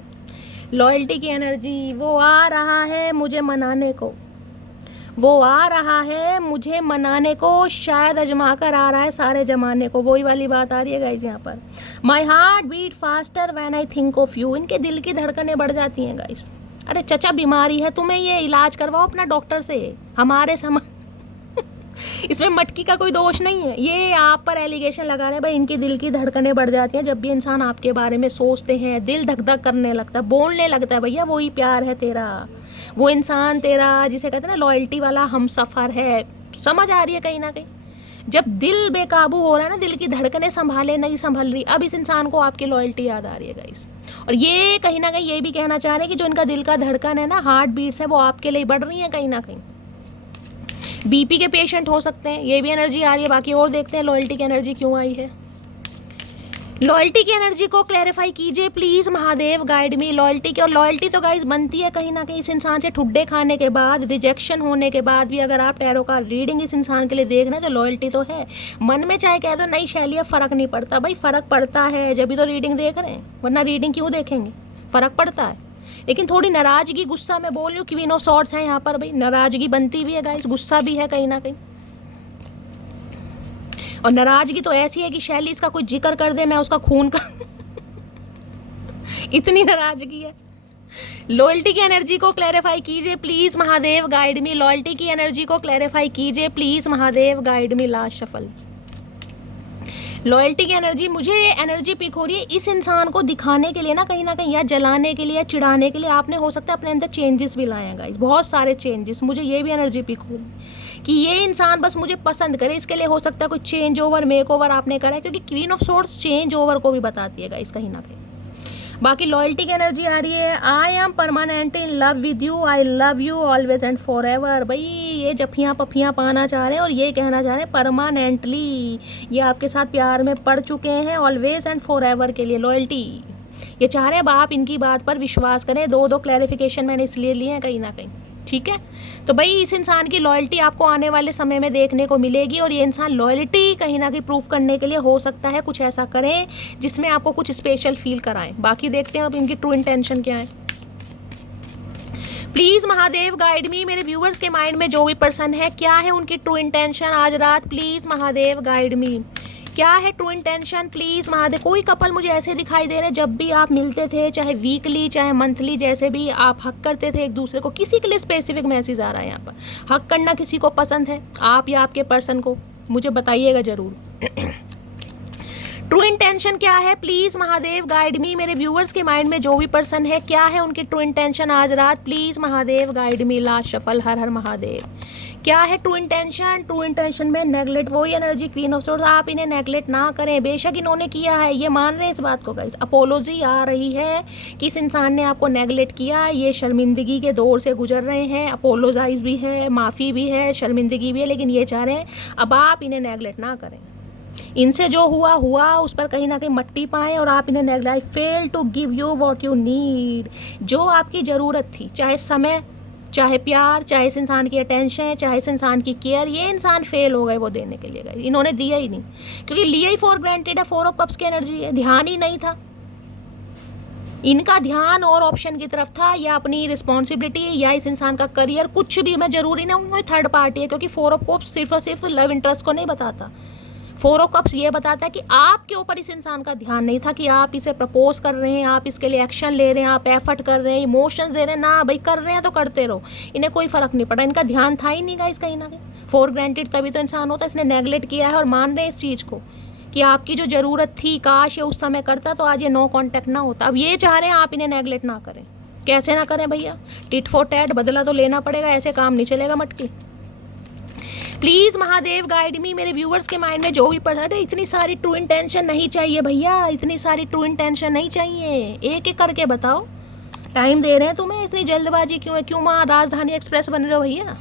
Loyalty की एनर्जी, वो आ रहा है मुझे मनाने को, वो आ रहा है मुझे मनाने को, शायद अजमा कर आ रहा है सारे जमाने को। वही वाली बात आ रही है गाइज यहाँ पर। My heart beat faster when I think of you. इनके दिल की धड़कनें बढ़ जाती हैं गाइज। अरे चचा बीमारी है, तुम्हें ये इलाज करवाओ अपना डॉक्टर से, हमारे इसमें मटकी का कोई दोष नहीं है। ये आप पर एलिगेशन लगा रहे हैं भाई, इनकी दिल की धड़कनें बढ़ जाती हैं जब भी इंसान आपके बारे में सोचते हैं, दिल धक धक करने लगता है, बोलने लगता है भैया वही प्यार है तेरा, वो इंसान तेरा जिसे कहते हैं ना लॉयल्टी वाला हम सफ़र है। समझ आ रही है कहीं ना कहीं? जब दिल बेकाबू हो रहा है ना, दिल की धड़कनें संभाले नहीं संभल रही, अब इस इंसान को आपकी लॉयल्टी याद आ रही है गाइस। और ये कहीं ना कहीं ये भी कहना चाह रहे हैं कि जो इनका दिल का धड़कन है ना, हार्ट बीट्स है, वो आपके लिए बढ़ रही है कहीं ना कहीं। बीपी के पेशेंट हो सकते हैं, ये भी एनर्जी आ रही है। बाकी और देखते हैं लॉयल्टी की एनर्जी क्यों आई है। लॉयल्टी की एनर्जी को क्लैरिफाई कीजिए please Mahadev, guide me. Loyalty की, और लॉयल्टी तो गाइज बनती है कहीं ना कहीं इस इंसान से ठुड्डे खाने के बाद, रिजेक्शन होने के बाद भी अगर आप टैरो का रीडिंग इस इंसान के लिए देख रहे हैं तो लॉयल्टी तो है। मन में चाहे कह दो नहीं शैली, अब फ़र्क नहीं पड़ता, भाई फ़र्क पड़ता है जब भी तो रीडिंग देख रहे हैं, वरना रीडिंग क्यों देखेंगे? फ़र्क पड़ता है। लेकिन थोड़ी नाराज़गी, गुस्सा मैं बोल रही हूँ, क्वीन ऑफ सॉर्ड्स है यहाँ पर भाई, नाराज़गी बनती भी है गाइस, गुस्सा भी है कहीं ना कहीं। और नाराज़गी तो ऐसी है कि शैली इसका कोई जिक्र कर दे मैं उसका खून का इतनी नाराज़गी है। लॉयल्टी की एनर्जी को क्लैरिफाई कीजिए please Mahadev, guide me. Loyalty की एनर्जी को क्लैरिफाई कीजिए please Mahadev, guide me. Last shuffle. Loyalty की एनर्जी, मुझे ये एनर्जी पिक हो रही है इस इंसान को दिखाने के लिए ना कहीं या जलाने के लिए या चिढ़ाने के लिए आपने हो सकता है अपने अंदर चेंजेस भी लाए हैं गाइस, बहुत सारे चेंजेस। मुझे ये भी एनर्जी पिक हो रही है कि ये इंसान बस मुझे पसंद करे, इसके लिए हो सकता है कोई चेंज ओवर, मेक ओवर आपने करा है, क्योंकि queen of swords change over को भी बताती है गाइस कहीं ना कहीं। बाकी लॉयल्टी की एनर्जी आ रही है, I am permanent in love with you, I love you always and for ever. भाई ये जफियाँ पफियाँ पाना चाह रहे हैं और ये कहना चाह रहे हैं परमानेंटली ये आपके साथ प्यार में पड़ चुके हैं, ऑलवेज एंड फॉर एवर के लिए लॉयल्टी ये चाह रहे हैं। अब आप इनकी बात पर विश्वास करें। दो क्लैरिफिकेशन मैंने इसलिए लिए हैं कहीं ना कहीं, ठीक है। तो भाई इस इंसान की लॉयल्टी आपको आने वाले समय में देखने को मिलेगी, और ये इंसान लॉयल्टी कहीं ना कहीं प्रूफ करने के लिए हो सकता है कुछ ऐसा करें जिसमें आपको कुछ स्पेशल फील कराएं। बाकी देखते हैं अब इनकी ट्रू इंटेंशन क्या है। प्लीज़ महादेव गाइड मी, मेरे व्यूअर्स के माइंड में जो भी पर्सन है क्या है उनकी ट्रू इंटेंशन आज रात, प्लीज़ महादेव गाइड मी। क्या है ट्रू इंटेंशन प्लीज़ महादेव। कोई कपल मुझे ऐसे दिखाई दे रहे जब भी आप मिलते थे, चाहे वीकली चाहे मंथली, जैसे भी आप हक करते थे एक दूसरे को, किसी के लिए स्पेसिफिक मैसेज आ रहा है यहाँ पर। हक करना किसी को पसंद है, आप या आपके पर्सन को, मुझे बताइएगा ज़रूर। ट्रू इंटेंशन क्या है प्लीज़ महादेव गाइड मी। मेरे व्यूअर्स के माइंड में जो भी पर्सन है क्या है उनकी ट्रू इंटेंशन आज रात, please Mahadev guide me. Last shuffle. हर हर महादेव। क्या है ट्रू इंटेंशन? ट्रू इंटेंशन में नेगलेक्ट, वही एनर्जी क्वीन ऑफ सोर्ड्स, आप इन्हें नेगलेक्ट ना करें। बेशक इन्होंने किया है, ये मान रहे हैं इस बात को गाइस। अपोलॉजी आ रही है कि इस इंसान ने आपको नेगलेक्ट किया, ये शर्मिंदगी के दौर से गुजर रहे हैं। अपोलोजाइज भी है, माफ़ी भी है, शर्मिंदगी भी है, लेकिन ये चाह रहे हैं अब आप इन्हें नेगलेक्ट ना करें। इनसे जो हुआ उस पर कहीं ना कहीं मट्टी पाएं और आप इन्हें neglect. I fail to give you what you need, जो आपकी ज़रूरत थी, चाहे समय, चाहे प्यार, चाहे इस इंसान की अटेंशन, चाहे इस इंसान की केयर, ये इंसान फेल हो गए वो देने के लिए गए। इन्होंने दिया ही नहीं, क्योंकि लिया ही फॉर ग्रांटेड है। 4 ऑफ कप्स की एनर्जी है, ध्यान ही नहीं था इनका। ध्यान और ऑप्शन की तरफ था, या अपनी रिस्पॉन्सिबिलिटी या इस इंसान का करियर, कुछ भी मैं जरूरी ना हूँ थर्ड पार्टी है, क्योंकि 4 ऑफ कप्स सिर्फ और सिर्फ लव इंटरेस्ट को नहीं बताता। 4 ऑफ कप्स ये बताता है कि आपके ऊपर इस इंसान का ध्यान नहीं था, कि आप इसे प्रपोज कर रहे हैं, आप इसके लिए एक्शन ले रहे हैं, आप एफर्ट कर रहे हैं, इमोशंस दे रहे हैं ना, भाई कर रहे हैं तो करते रहो, इन्हें कोई फर्क नहीं पड़ा। इनका ध्यान था ही नहीं गाइस कहीं ना कहीं। फॉर ग्रांटेड तभी तो इंसान होता है, इसने नेगलेक्ट किया है और मान रहे हैं इस चीज़ को कि आपकी जो ज़रूरत थी, काश ये उस समय करता तो आज ये नो कॉन्टैक्ट ना होता। अब ये चाह रहे हैं आप इन्हें नेगलेक्ट ना करें। कैसे ना करें भैया, टिट फॉर टैट, बदला तो लेना पड़ेगा, ऐसे काम नहीं चलेगा मटकी। प्लीज़ महादेव गाइड मी। मेरे व्यूअर्स के माइंड में जो भी पढ़ा रहे, इतनी सारी ट्रू इंटेंशन नहीं चाहिए भैया, इतनी सारी ट्रू इंटेंशन नहीं चाहिए, एक एक करके बताओ। टाइम दे रहे हैं तुम्हें, इतनी जल्दबाजी क्यों है? क्यों माँ राजधानी एक्सप्रेस बन रहे हो भैया?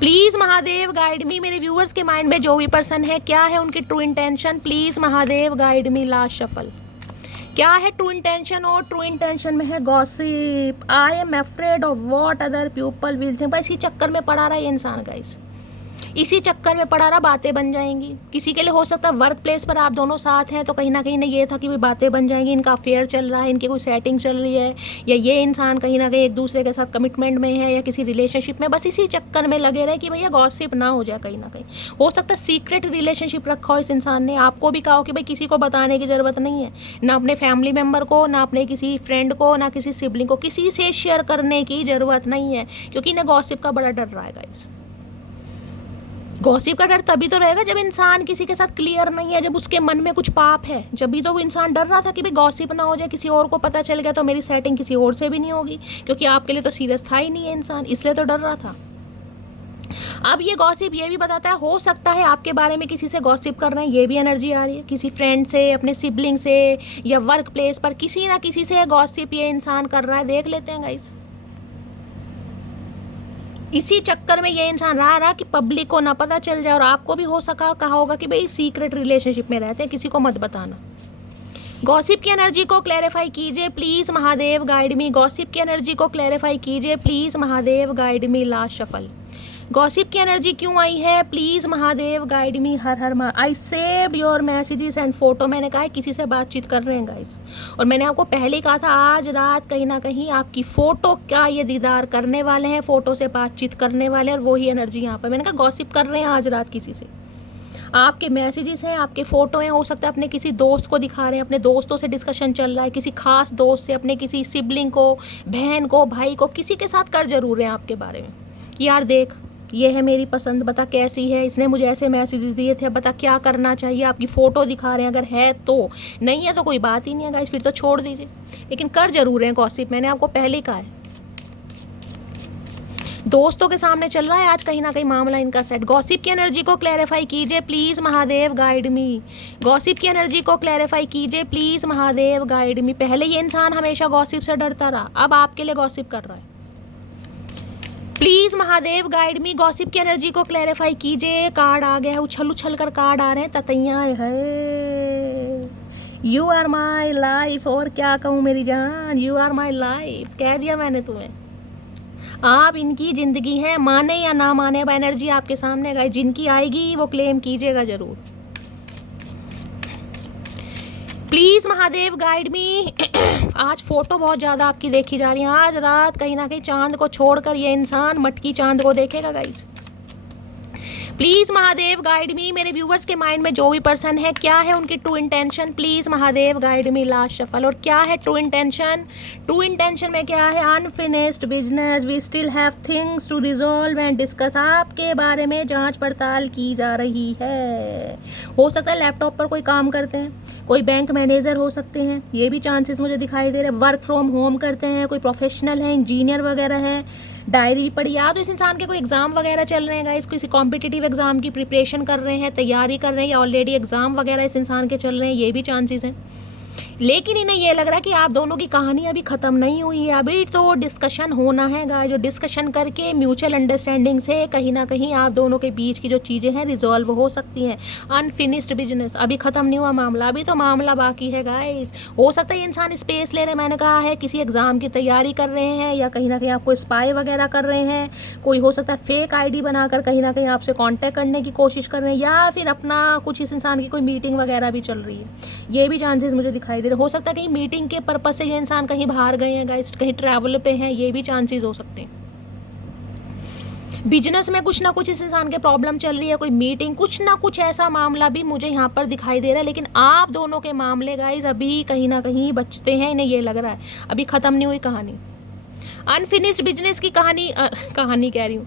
प्लीज़ महादेव गाइड मी। मेरे व्यूअर्स के माइंड में जो भी पर्सन है क्या है उनकी true intention, please Mahadev guide me. Last shuffle. क्या है ट्रू इंटेंशन? और ट्रू इंटेंशन में है gossip. I am afraid of what other people will think. बस इसी चक्कर में पड़ा रहा है ये इंसान गाइस। इसी चक्कर में पड़ा रहा, बातें बन जाएंगी। किसी के लिए हो सकता है वर्क प्लेस पर आप दोनों साथ हैं तो कहीं ना कहीं ने ये था कि भाई बातें बन जाएंगी, इनका अफेयर चल रहा है, इनकी कोई सेटिंग चल रही है, या ये इंसान कहीं ना कहीं एक दूसरे के साथ कमिटमेंट में है या किसी रिलेशनशिप में, बस इसी चक्कर में लगे रहे कि भैया गॉसिप ना हो जाए। कहीं ना कहीं हो सकता है सीक्रेट रिलेशनशिप रखा हो इस इंसान ने, आपको भी कहा हो कि भाई किसी को बताने की ज़रूरत नहीं है, ना अपने फैमिली मेम्बर को, ना अपने किसी फ्रेंड को, ना किसी सिबलिंग को, किसी से शेयर करने की ज़रूरत नहीं है, क्योंकि इन्हें गॉसिप का बड़ा डर रहा है गाइस। गॉसिप का डर तभी तो रहेगा जब इंसान किसी के साथ क्लियर नहीं है, जब उसके मन में कुछ पाप है, जब भी तो वो इंसान डर रहा था कि भाई गॉसिप ना हो जाए, किसी और को पता चल गया तो मेरी सेटिंग किसी और से भी नहीं होगी, क्योंकि आपके लिए तो सीरियस था ही नहीं है इंसान, इसलिए तो डर रहा था। अब ये गॉसिप ये भी बताता है, हो सकता है आपके बारे में किसी से गॉसिप कर रहे हैं, ये भी एनर्जी आ रही है, किसी फ्रेंड से, अपने सिबलिंग से, या वर्क प्लेस पर किसी ना किसी से गॉसिप ये इंसान कर रहा है। देख लेते हैं गाइस। इसी चक्कर में ये इंसान रहा कि पब्लिक को ना पता चल जाए, और आपको भी हो सका कहा होगा कि भाई सीक्रेट रिलेशनशिप में रहते हैं, किसी को मत बताना। गॉसिप की एनर्जी को क्लैरिफाई कीजिए please Mahadev guide me. Gossip की एनर्जी को क्लैरिफाई कीजिए please Mahadev guide me. Last shuffle. Gossip की एनर्जी क्यों आई है, प्लीज महादेव गाइड मी। हर हर I saved your messages and photo. मैंने कहा है किसी से बातचीत कर रहे हैं गाइस, और मैंने आपको पहले कहा था आज रात कहीं ना कहीं आपकी फोटो का ये दीदार करने वाले हैं, फोटो से बातचीत करने वाले हैं, और वही एनर्जी यहाँ पर। मैंने कहा गॉसिप कर रहे हैं आज रात किसी से, आपके मैसेजेस हैं, आपके फ़ोटो हैं, हो सकता है अपने किसी दोस्त को दिखा रहे हैं, अपने दोस्तों से डिस्कशन चल रहा है, किसी खास दोस्त से, अपने किसी सिबलिंग को, बहन को, भाई को, किसी के साथ कर जरूर रहे हैं आपके बारे में कि यार देख ये है मेरी पसंद, बता कैसी है, इसने मुझे ऐसे मैसेजेस दिए थे, बता क्या करना चाहिए। आपकी फ़ोटो दिखा रहे हैं, अगर है तो, नहीं है तो कोई बात ही नहीं है गाइस, फिर तो छोड़ दीजिए, लेकिन कर जरूर रहे हैं गॉसिप। मैंने आपको पहले ही कहा है, दोस्तों के सामने चल रहा है आज कहीं ना कहीं मामला इनका सेट। गॉसिप की एनर्जी को क्लैरिफाई कीजिए please Mahadev guide me. Gossip की एनर्जी को क्लैरिफाई कीजिए प्लीज महादेव गाइड मी। पहले ये इंसान हमेशा गॉसिप से डरता रहा, अब आपके लिए गॉसिप कर रहा है। Please Mahadev guide me. Gossip की एनर्जी को क्लैरिफाई कीजिए। कार्ड आ गया है, उछल उछल कर कार्ड आ रहे हैं, ततैया है। यू आर माई लाइफ, और क्या कहूँ मेरी जान, यू आर माई लाइफ, कह दिया मैंने तुम्हें, आप इनकी ज़िंदगी है, माने या ना माने। अब एनर्जी आपके सामने गाइस, जिनकी आएगी वो क्लेम कीजिएगा ज़रूर। प्लीज़ महादेव गाइड मी। आज फोटो बहुत ज़्यादा आपकी देखी जा रही है, आज रात कहीं ना कहीं चांद को छोड़कर ये इंसान मटकी चांद को देखेगा गाइस। प्लीज महादेव गाइड मी। मेरे व्यूवर्स के माइंड में जो भी पर्सन है, क्या है उनकी true intention, please Mahadev guide me. Last shuffle. और क्या है ट्रू इंटेंशन, ट्रू इंटेंशन में क्या है, unfinished business, we still have things to resolve and discuss. आपके बारे में जांच पड़ताल की जा रही है। हो सकता है लैपटॉप पर कोई काम करते हैं, कोई बैंक मैनेजर हो सकते हैं, ये भी चांसेस मुझे दिखाई दे रहे हैं। वर्क फ्रॉम होम करते हैं, कोई प्रोफेशनल है, इंजीनियर वगैरह है। डायरी भी पढ़ी, या तो इस इंसान के कोई एग्जाम वगैरह चल रहे हैं गाइस, किसी कॉम्पिटिटिव एग्जाम की प्रिपरेशन कर रहे हैं, तैयारी कर रहे हैं, या ऑलरेडी एग्जाम वगैरह इस इंसान के चल रहे हैं, ये भी चांसेस हैं। लेकिन इन्हें ये लग रहा है कि आप दोनों की कहानी अभी ख़त्म नहीं हुई है, अभी तो डिस्कशन होना है गाइस। जो डिस्कशन करके म्यूचुअल अंडरस्टैंडिंग से कहीं ना कहीं आप दोनों के बीच की जो चीज़ें हैं रिजॉल्व हो सकती हैं। अनफिनिश्ड बिजनेस, अभी ख़त्म नहीं हुआ मामला, अभी तो मामला बाकी है गाइस। हो सकता है ये इंसान स्पेस ले रहे हैं, मैंने कहा है किसी एग्ज़ाम की तैयारी कर रहे हैं, या कहीं ना कहीं आपको स्पाई वगैरह कर रहे हैं। कोई हो सकता है फेक ID बनाकर कहीं ना कहीं आपसे कॉन्टैक्ट करने की कोशिश कर रहे हैं, या फिर अपना कुछ इस इंसान की कोई मीटिंग वगैरह भी चल रही है, ये भी चांसेस मुझे दिखाई दे रहे। हो सकता है कहीं मीटिंग के पर्पस से ये इंसान कहीं बाहर गए हैं गाइस, कहीं ट्रैवल पे हैं, ये भी चांसेस हो सकते हैं। बिजनेस में कुछ ना कुछ इस इंसान के प्रॉब्लम चल रही है, कोई मीटिंग, कुछ ना कुछ ऐसा मामला भी मुझे यहाँ पर दिखाई दे रहा है। लेकिन आप दोनों के मामले गाइस अभी कहीं ना कहीं बचते हैं, इन्हें ये लग रहा है अभी ख़त्म नहीं हुई कहानी। अनफिनिश्ड बिजनेस की कहानी कह रही हूँ,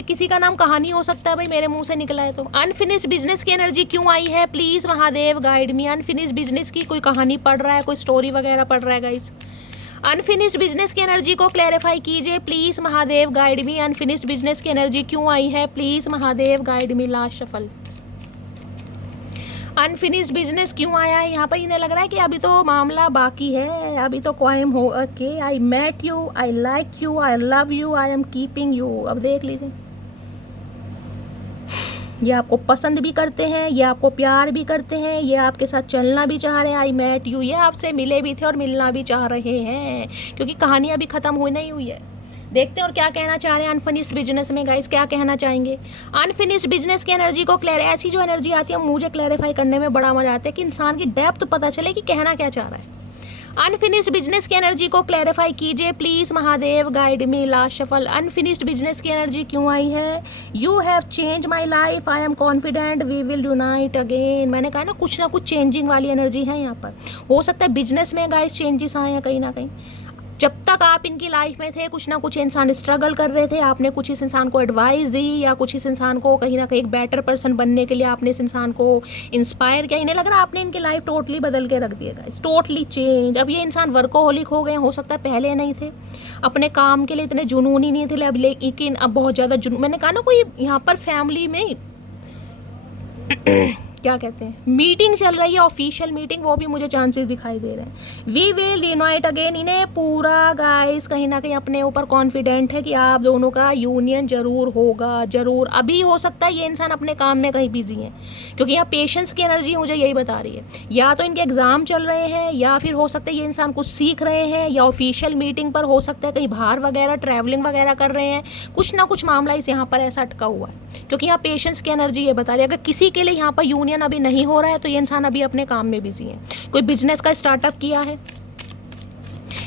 किसी का नाम कहानी हो सकता है भाई, मेरे मुंह से निकला है तो। अनफिनिश्ड बिजनेस की एनर्जी क्यों आई है, please Mahadev guide me. Unfinished business की कोई कहानी पढ़ रहा है, कोई स्टोरी वगैरह पढ़ रहा है गाइस। अनफिनिश्ड बिजनेस की एनर्जी को क्लैरिफाई कीजिए please Mahadev guide me. Unfinished business की एनर्जी क्यों आई है, please Mahadev guide me. Last shuffle. Unfinished business क्यों आया है यहाँ पर, इन्हें लग रहा है कि अभी तो मामला बाकी है, अभी तो क्वाइम हो के I met you, I like you, I love you, I am keeping you. अब देख लीजिए, ये आपको पसंद भी करते हैं, ये आपको प्यार भी करते हैं, ये आपके साथ चलना भी चाह रहे हैं। आई मेट यू, ये आपसे मिले भी थे और मिलना भी चाह रहे हैं, क्योंकि कहानी अभी ख़त्म हुई नहीं हुई है। देखते हैं और क्या कहना चाह रहे हैं अनफिनिश्ड बिजनेस में गाइस, क्या कहना चाहेंगे। अनफिनिश्ड बिजनेस की एनर्जी को ऐसी जो एनर्जी आती है मुझे क्लैरिफाई करने में बड़ा मजा आता है कि इंसान की डेप्थ पता चले कि कहना क्या चाह रहा है। अनफिनिश्ड बिजनेस की एनर्जी को क्लैरिफाई कीजिए please Mahadev, guide me last shuffle. Unfinished business की एनर्जी क्यों आई है? You have change my life, I am confident we will unite again. मैंने कहा ना कुछ चेंजिंग वाली एनर्जी है यहाँ पर। हो सकता है बिजनेस में गाइस चेंजेस आए हैं कहीं ना कहीं। जब तक आप इनकी लाइफ में थे कुछ ना कुछ इंसान स्ट्रगल कर रहे थे, आपने कुछ इस इंसान को एडवाइस दी या कुछ इस इंसान को कहीं ना कहीं एक बेटर पर्सन बनने के लिए आपने इस इंसान को इंस्पायर किया। इन्हें लग रहा है आपने इनकी लाइफ टोटली बदल के रख दिया गाइस, टोटली चेंज। अब ये इंसान वर्कोहोलिक हो गए, हो सकता है पहले नहीं थे, अपने काम के लिए इतने जुनूनी नहीं थे अब, लेकिन अब बहुत ज़्यादा मैंने कहा ना कोई यहाँ पर फैमिली में क्या कहते हैं मीटिंग चल रही है, ऑफिशियल मीटिंग, वो भी मुझे चांसेस दिखाई दे रहे हैं। We will unite again. इन्हें पूरा गाइस कहीं ना कहीं अपने ऊपर कॉन्फिडेंट है कि आप दोनों का यूनियन जरूर होगा, जरूर। अभी हो सकता है ये इंसान अपने काम में कहीं बिजी है, क्योंकि यहाँ पेशेंस की एनर्जी मुझे यही बता रही है। या तो इनके एग्जाम चल रहे हैं, या फिर हो सकता है ये इंसान कुछ सीख रहे हैं, या ऑफिशियल मीटिंग पर हो सकता है कहीं बाहर वगैरह ट्रैवलिंग वगैरह कर रहे हैं। कुछ ना कुछ मामला इस यहाँ पर ऐसा अटका हुआ है, क्योंकि यहाँ पेशेंस की एनर्जी ये बता रही है। अगर किसी के लिए यहाँ पर यूनियन अभी नहीं हो रहा है तो ये इंसान अभी अपने काम में बिजी है, कोई बिजनेस का स्टार्टअप किया है,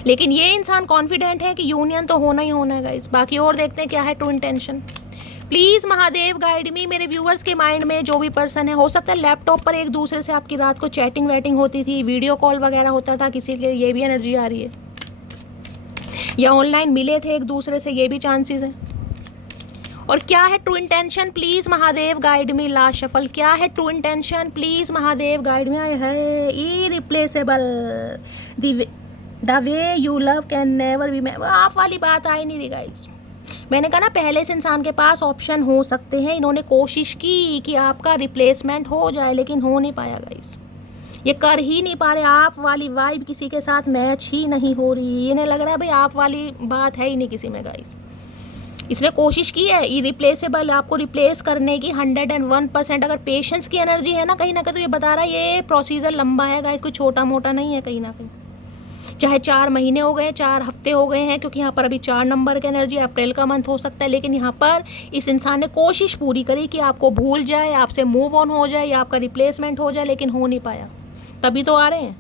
लेकिन ये इंसान कॉन्फिडेंट है कि यूनियन तो होना ही होना है गाइस। बाकी और देखते हैं क्या है true intention. Please Mahadev guide मी। मेरे व्यूअर्स के माइंड में जो भी पर्सन है, हो सकता है लैपटॉप पर एक दूसरे से आपकी रात को चैटिंग वैटिंग होती थी, वीडियो कॉल वगैरह होता था, किसी के लिए ये भी एनर्जी आ रही है, या ऑनलाइन मिले थे एक दूसरे से, ये भी चांसेस है। और क्या है true intention please Mahadev guide me last shuffle. क्या है true intention please Mahadev guide me. है irreplaceable, the way you love can never be. आप वाली बात आई नहीं रही गाइस। मैंने कहा ना पहले से इंसान के पास ऑप्शन हो सकते हैं, इन्होंने कोशिश की कि आपका रिप्लेसमेंट हो जाए, लेकिन हो नहीं पाया गाइस, ये कर ही नहीं पा रहे। आप वाली वाइब किसी के साथ मैच ही नहीं हो रही। इन्हें लग रहा है भाई आप वाली बात है ही नहीं किसी में गाइस। इसने कोशिश की है इरिप्लेसेबल आपको रिप्लेस करने की 101%। अगर पेशेंस की एनर्जी है ना कहीं ना कहीं, तो ये बता रहा है ये प्रोसीजर लंबा है गाइस, कोई छोटा मोटा नहीं है कहीं ना कहीं। चाहे 4 महीने हो गए, 4 हफ्ते हो गए हैं, क्योंकि यहाँ पर अभी 4 नंबर की एनर्जी, अप्रैल का मंथ हो सकता है, लेकिन यहाँ पर इस इंसान ने कोशिश पूरी करी कि आपको भूल जाए, आपसे मूव ऑन हो जाए, या आपका रिप्लेसमेंट हो जाए, लेकिन हो नहीं पाया। तभी तो आ रहे हैं।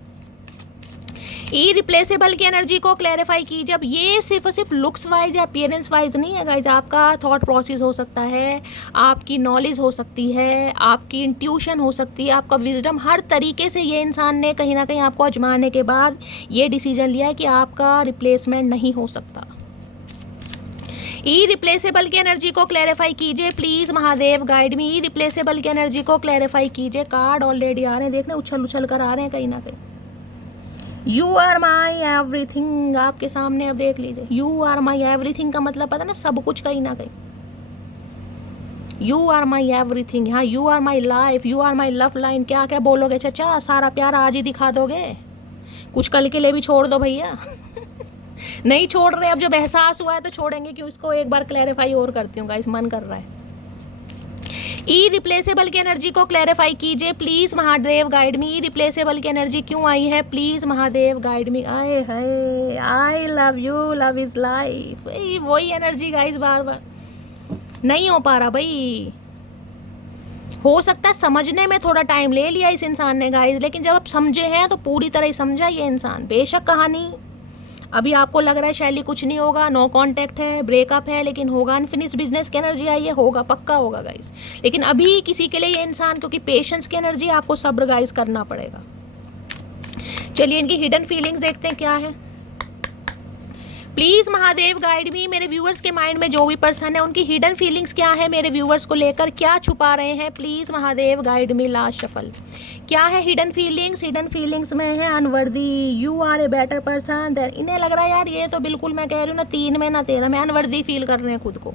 इरिप्लेसेबल की एनर्जी को क्लैरिफाई कीजिए। अब ये सिर्फ और सिर्फ लुक्स वाइज या अपीयरेंस वाइज नहीं है गाइज, आपका थॉट प्रोसेस हो सकता है, आपकी नॉलेज हो सकती है, आपकी इंट्यूशन हो सकती है, आपका विजडम, हर तरीके से ये इंसान ने कहीं ना कहीं आपको आजमाने के बाद ये डिसीजन लिया है कि आपका रिप्लेसमेंट नहीं हो सकता। इरिप्लेसेबल की एनर्जी को क्लैरिफाई कीजिए please Mahadev guide me. Irreplaceable की एनर्जी को क्लैरिफाई कीजिए। कार्ड ऑलरेडी आ रहे हैं, देखने उछल उछल कर आ रहे हैं कहीं ना कहीं। यू आर माई एवरीथिंग आपके सामने, अब देख लीजिए। यू आर माई एवरीथिंग का मतलब पता ना सब कुछ कहीं ना कहीं। यू आर माई एवरीथिंग, हाँ you are my life, you are my love line. क्या क्या बोलोगे चाचा? सारा प्यार आज ही दिखा दोगे? कुछ कल के लिए भी छोड़ दो भैया। नहीं छोड़ रहे, अब जब एहसास हुआ है तो छोड़ेंगे क्यों? इसको एक बार क्लैरिफाई और करती हूँ गाइस, मन कर रहा है। इरिप्लेसेबल की एनर्जी को क्लैरिफाई कीजिए please Mahadev guide me. Irreplaceable की एनर्जी क्यों आई है प्लीज महादेव गाइड मी। आए हाय, I love you, love is life, वही एनर्जी गाइस, बार बार नहीं हो पा रहा भाई। हो सकता है समझने में थोड़ा टाइम ले लिया इस इंसान ने गाइस, लेकिन जब आप समझे हैं तो पूरी तरह ही समझा ये इंसान। बेशक कहानी अभी आपको लग रहा है शैली कुछ नहीं होगा, नो कांटेक्ट है, ब्रेकअप है, लेकिन होगा। अनफिनिश्ड बिजनेस की एनर्जी आई है, होगा, पक्का होगा गाइस। लेकिन अभी किसी के लिए ये इंसान, क्योंकि पेशेंस की एनर्जी, आपको सब्र गाइस करना पड़ेगा। चलिए इनकी हिडन फीलिंग्स देखते हैं क्या है। प्लीज महादेव गाइड मी। मेरे व्यूअर्स के माइंड में जो भी पर्सन है उनकी हिडन फीलिंग्स क्या है, मेरे व्यूअर्स को लेकर क्या छुपा रहे हैं, please Mahadev guide me last shuffle. क्या है हिडन फीलिंग्स? हिडन फीलिंग्स में है unworthy, you are a better person. इन्हें लग रहा है यार ये तो बिल्कुल मैं कह रही हूँ ना 3 में ना 13 में अनवर्दी फील कर रहे हैं खुद को।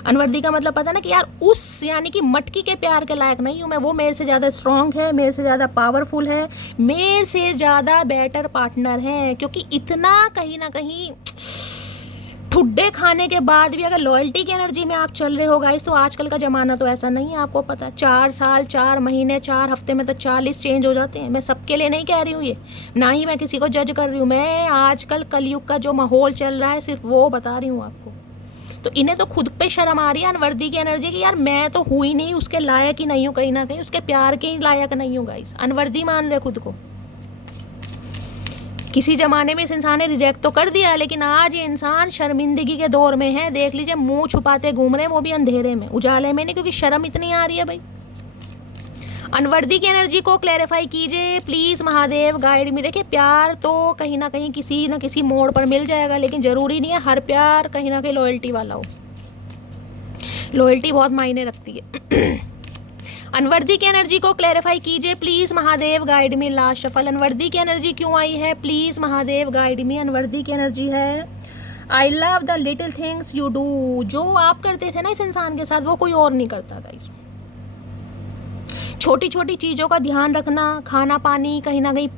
अनवर्दी का मतलब पता ना कि यार उस यानी कि मटकी के प्यार के लायक नहीं हूँ मैं, वो मेरे से ज़्यादा स्ट्रॉन्ग है, मेरे से ज़्यादा पावरफुल है, मेरे से ज़्यादा बेटर पार्टनर है। क्योंकि इतना कहीं ना कहीं ठुड्डे खाने के बाद भी अगर लॉयल्टी की एनर्जी में आप चल रहे हो गाइस, तो आजकल का ज़माना तो ऐसा नहीं है, आपको पता 4 साल 4 महीने 4 हफ्ते में तो 40 चेंज हो जाते हैं। मैं सबके लिए नहीं कह रही हूँ ये, ना ही मैं किसी को जज कर रही हूँ, मैं आजकल कलयुग का जो माहौल चल रहा है सिर्फ वो बता रही हूँ आपको। तो इन्हें तो खुद पे शर्म आ रही है अनवर्दी की एनर्जी की, यार मैं तो हुई नहीं उसके लायक ही नहीं हूँ, कहीं ना कहीं उसके प्यार के ही लायक नहीं हूँ गाइस। अनवर्दी मान रहे खुद को। किसी ज़माने में इस इंसान ने रिजेक्ट तो कर दिया, लेकिन आज ये इंसान शर्मिंदगी के दौर में है। देख लीजिए, मुंह छुपाते घूम रहे हैं, वो भी अंधेरे में, उजाले में नहीं, क्योंकि शर्म इतनी आ रही है भाई। अनवर्दी की एनर्जी को क्लैरिफाई कीजिए प्लीज़ महादेव, गाइड में। देखिए, प्यार तो कहीं ना कहीं किसी न किसी मोड़ पर मिल जाएगा, लेकिन ज़रूरी नहीं है हर प्यार कहीं ना कहीं लॉयल्टी वाला हो। लॉयल्टी बहुत मायने रखती है। अनवर्दी की एनर्जी को क्लैरिफाई कीजिए please Mahadev, guide me. Last shuffle. Unworthy की एनर्जी क्यों आई है, please Mahadev guide me. Unworthy की एनर्जी है I love the little things you do. जो आप करते थे ना इस इंसान के साथ, वो कोई और नहीं करता गाइस। छोटी छोटी चीज़ों का ध्यान रखना, खाना पानी कहीं ना कहीं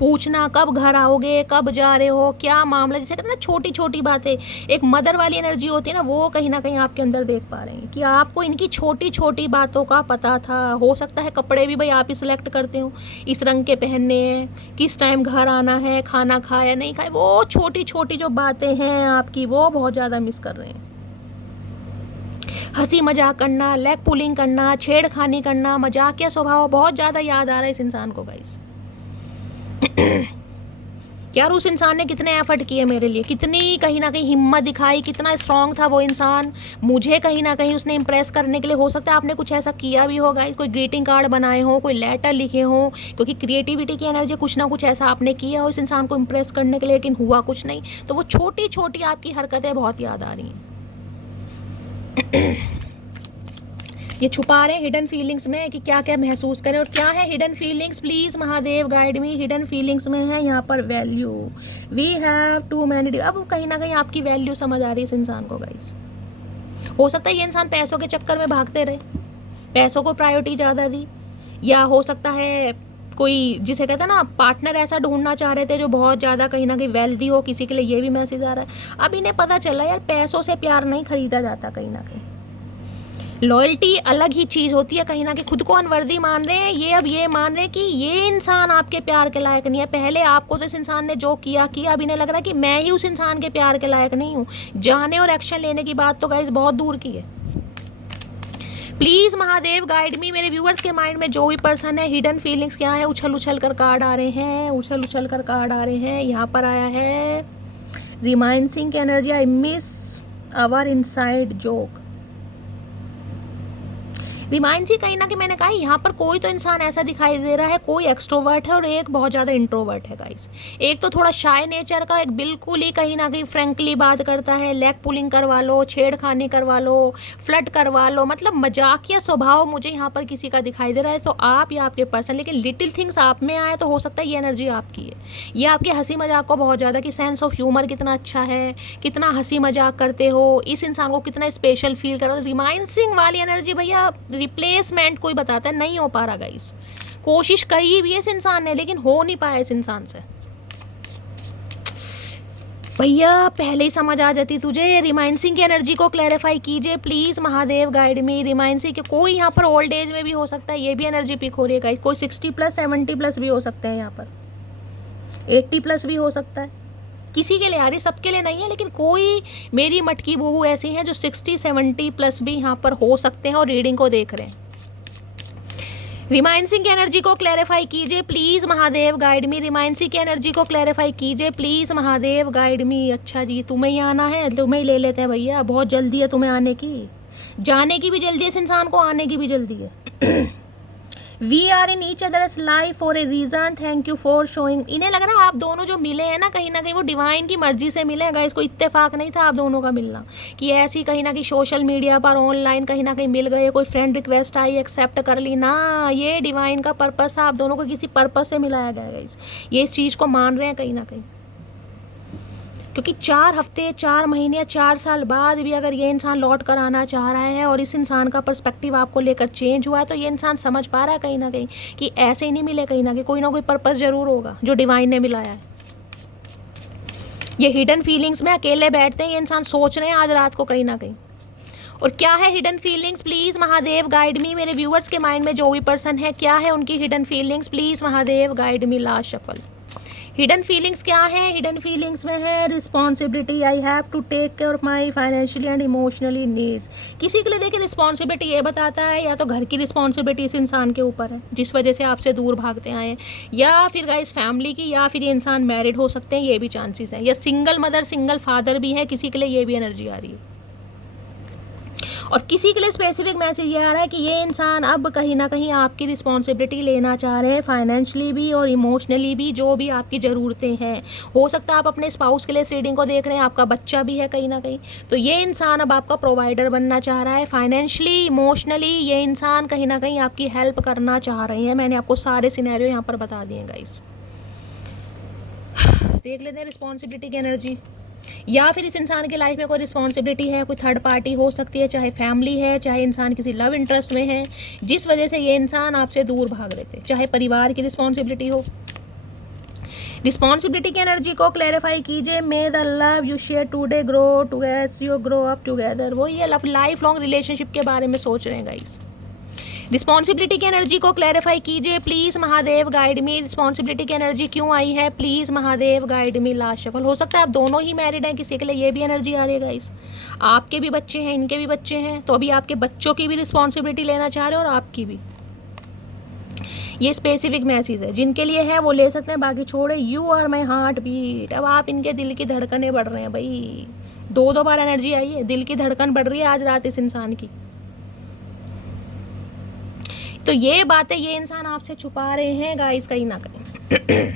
पूछना, कब घर आओगे, कब जा रहे हो, क्या मामला, जैसे कहते हैं ना छोटी छोटी बातें, एक मदर वाली एनर्जी होती है ना, वो कहीं ना कहीं आपके अंदर देख पा रहे हैं कि आपको इनकी छोटी छोटी बातों का पता था। हो सकता है कपड़े भी भाई आप ही सिलेक्ट करते हो, इस रंग के पहनने हैं, किस टाइम घर आना है, खाना खाया नहीं खाया, वो छोटी छोटी जो बातें हैं आपकी, वो बहुत ज़्यादा मिस कर रहे हैं। हंसी मजाक करना, लेग पुलिंग करना, छेड़खानी करना, मजाकिया स्वभाव बहुत ज़्यादा याद आ रहा है इस इंसान को गाइस। यार उस इंसान ने कितने एफर्ट किए मेरे लिए, कितनी कहीं ना कहीं हिम्मत दिखाई, कितना स्ट्रांग था वो इंसान, मुझे कहीं ना कहीं उसने इम्प्रेस करने के लिए। हो सकता है आपने कुछ ऐसा किया भी होगा, कोई ग्रीटिंग कार्ड बनाए हो, कोई लेटर लिखे हो, क्योंकि क्रिएटिविटी की एनर्जी, कुछ ना कुछ ऐसा आपने किया हो इस इंसान को इम्प्रेस करने के लिए, लेकिन हुआ कुछ नहीं। तो वो छोटी छोटी आपकी हरकतें बहुत याद आ रही हैं। ये छुपा रहे हैं हिडन फीलिंग्स में कि क्या क्या महसूस करें, और क्या है hidden feelings, please Mahadev guide me. Hidden feelings में है यहाँ पर value, we have too many. अब कहीं ना कहीं आपकी वैल्यू समझ आ रही है इस इंसान को गाइस। हो सकता है ये इंसान पैसों के चक्कर में भागते रहे, पैसों को प्रायोरिटी ज़्यादा दी, या हो सकता है कोई जिसे कहते हैं ना पार्टनर ऐसा ढूंढना चाह रहे थे जो बहुत ज़्यादा कहीं ना कहीं वेल्दी हो, किसी के लिए ये भी मैसेज आ रहा है। अब इन्हें पता चला यार पैसों से प्यार नहीं खरीदा जाता, कहीं ना कहीं लॉयल्टी अलग ही चीज़ होती है। कहीं ना कहीं खुद को अनवर्दी मान रहे हैं ये, अब ये मान रहे हैं कि ये इंसान आपके प्यार के लायक नहीं है। पहले आपको तो इस इंसान ने जो किया, अब इन्हें लग रहा है कि मैं ही उस इंसान के प्यार के लायक नहीं हूँ। जाने और एक्शन लेने की बात तो गाइस बहुत दूर की है। प्लीज़ महादेव गाइड मी। मेरे व्यूअर्स के माइंड में जो भी पर्सन है, हिडन फीलिंग्स क्या है, उछल उछल कर कार्ड आ रहे हैं, उछल उछल कर कार्ड आ रहे हैं। यहाँ पर आया है रिमाइंसिंग की energy, I miss our inside joke. Remind सी कहीं ना कहीं मैंने कहा यहाँ पर कोई तो इंसान ऐसा दिखाई दे रहा है, कोई एक्सट्रोवर्ट है और एक बहुत ज़्यादा इंट्रोवर्ट है गाइस। एक तो थोड़ा शाय नेचर का, एक बिल्कुल ही कहीं ना कहीं फ्रेंकली बात करता है, लेग पुलिंग करवा लो, छेड़खानी करवा लो, फ्लर्ट करवा लो, मतलब मजाकिया स्वभाव मुझे यहाँ पर किसी का दिखाई दे रहा है। तो आप या आपके पर्सन, लेकिन लिटिल थिंग्स आप में आए तो हो सकता है ये एनर्जी आपकी है। ये आपके हंसी मजाक को बहुत ज़्यादा, कि सेंस ऑफ ह्यूमर कितना अच्छा है, कितना हंसी मजाक करते हो, इस इंसान को कितना स्पेशल फील करो। रिमाइंसिंग वाली एनर्जी भैया, रिप्लेसमेंट कोई बताता है नहीं हो पा रहा गाइस। कोशिश करी भी है इस इंसान ने, लेकिन हो नहीं पाया इस इंसान से। भैया पहले ही समझ आ जाती तुझे। रिमाइंसिंग की एनर्जी को क्लैरिफाई कीजिए प्लीज़ महादेव गाइड मी। रिमाइंसिंग के कोई यहाँ पर ओल्ड एज में भी हो सकता है, ये भी एनर्जी पिक हो रही है गाइस। कोई 60+, 70+ भी हो सकते हैं, यहाँ पर 80+ भी हो सकता है। किसी के लिए आ रही, सबके लिए नहीं है, लेकिन कोई मेरी मटकी बहू ऐसी हैं जो 60-70+ भी यहाँ पर हो सकते हैं और रीडिंग को देख रहे हैं। रिमाइंसिंग की एनर्जी को क्लैरिफाई कीजिए प्लीज़ महादेव गाइड मी। रिमाइंसिंग की एनर्जी को क्लैरिफाई कीजिए प्लीज़ महादेव गाइड मी। अच्छा जी, तुम्हें ही आना है, तुम्हें ही ले लेते हैं भैया, बहुत जल्दी है तुम्हें आने की, जाने की भी जल्दी है इस इंसान को, आने की भी जल्दी है। We are in each others life for a reason, thank you for showing. इन्हें लग रहा है आप दोनों जो मिले हैं ना कहीं वो डिवाइन की मर्जी से मिले हैं गाइस। कोई इत्तेफाक नहीं था आप दोनों का मिलना, कि ऐसी कहीं ना कहीं सोशल मीडिया पर ऑनलाइन कहीं ना कहीं मिल गए, कोई फ्रेंड रिक्वेस्ट आई एक्सेप्ट कर ली ना। ये डिवाइन का पर्पस था, आप दोनों को किसी पर्पस से मिलाया गया गाइस। ये इस चीज़ को मान रहे हैं कहीं ना कहीं, क्योंकि 4 हफ्ते 4 महीने 4 साल बाद भी अगर ये इंसान लौट कर आना चाह रहा है और इस इंसान का पर्सपेक्टिव आपको लेकर चेंज हुआ है, तो ये इंसान समझ पा रहा है कहीं ना कहीं कि ऐसे ही नहीं मिले, कहीं ना कोई पर्पस ज़रूर होगा जो डिवाइन ने मिलाया है। ये हिडन फीलिंग्स में अकेले बैठते हैं, ये इंसान सोच रहे हैं आज रात को कहीं ना कहीं। और क्या है hidden feelings, please Mahadev guide मी। मेरे व्यूअर्स के माइंड में जो भी पर्सन है, क्या है उनकी hidden feelings, please Mahadev guide me. Last shuffle. Hidden feelings क्या है? हिडन फीलिंग्स में है responsibility. I have to take care of my financially and emotionally needs. किसी के लिए देखिए रिस्पॉन्सिबिलिटी ये बताता है या तो घर की रिस्पॉन्सिबिलिटी इस इंसान के ऊपर है जिस वजह से आपसे दूर भागते आए हैं, या फिर गाइस फैमिली की, या फिर ये इंसान मैरिड हो सकते हैं, ये भी चांसेस हैं, या सिंगल मदर सिंगल फादर भी है, किसी के लिए ये भी एनर्जी आ रही है। और किसी के लिए स्पेसिफिक मैसेज ये आ रहा है कि ये इंसान अब कहीं ना कहीं आपकी रिस्पॉन्सिबिलिटी लेना चाह रहे हैं, फाइनेंशियली भी और इमोशनली भी, जो भी आपकी ज़रूरतें हैं। हो सकता है आप अपने स्पाउस के लिए रीडिंग को देख रहे हैं, आपका बच्चा भी है कहीं ना कहीं, तो ये इंसान अब आपका प्रोवाइडर बनना चाह रहा है। फाइनेंशियली इमोशनली ये इंसान कहीं ना कहीं आपकी हेल्प करना चाह रहे हैं। मैंने आपको सारे सिनेरियो यहाँ पर बता दिए गाइस। देख लेते हैं रिस्पॉन्सिबिलिटी की एनर्जी। या फिर इस इंसान की लाइफ में कोई रिस्पॉन्सिबिलिटी है, कोई थर्ड पार्टी हो सकती है, चाहे फैमिली है, चाहे इंसान किसी लव इंटरेस्ट में है, जिस वजह से ये इंसान आपसे दूर भाग रहे थे, चाहे परिवार की रिस्पॉन्सिबिलिटी हो। रिस्पॉन्सिबिलिटी की एनर्जी को क्लैरिफाई कीजिए। मे the love you share today grow together, you grow up together. वो ये लाइफ लॉन्ग रिलेशनशिप के बारे में सोच रहे हैं गाइस। रिस्पॉन्सिबिलिटी की एनर्जी को क्लैरिफाई कीजिए, please Mahadev guide me. Responsibility की एनर्जी क्यों आई है, please Mahadev guide me. Last shuffle. हो सकता है आप दोनों ही मैरिड हैं, किसी के लिए ये भी एनर्जी आ रही है गाइस। आपके भी बच्चे हैं, इनके भी बच्चे हैं, तो अभी आपके बच्चों की भी रिस्पॉन्सिबिलिटी लेना चाह रहे हैं और आपकी भी। ये स्पेसिफिक मैसेज है, जिनके लिए है वो ले सकते हैं, बाकी छोड़े। You are my heart beat. अब आप इनके दिल की धड़कनें बढ़ रहे हैं भाई। दो बार एनर्जी आई है, दिल की धड़कन बढ़ रही है आज रात इस इंसान की। तो ये बातें ये इंसान आपसे छुपा रहे हैं गाइस कहीं ना कहीं।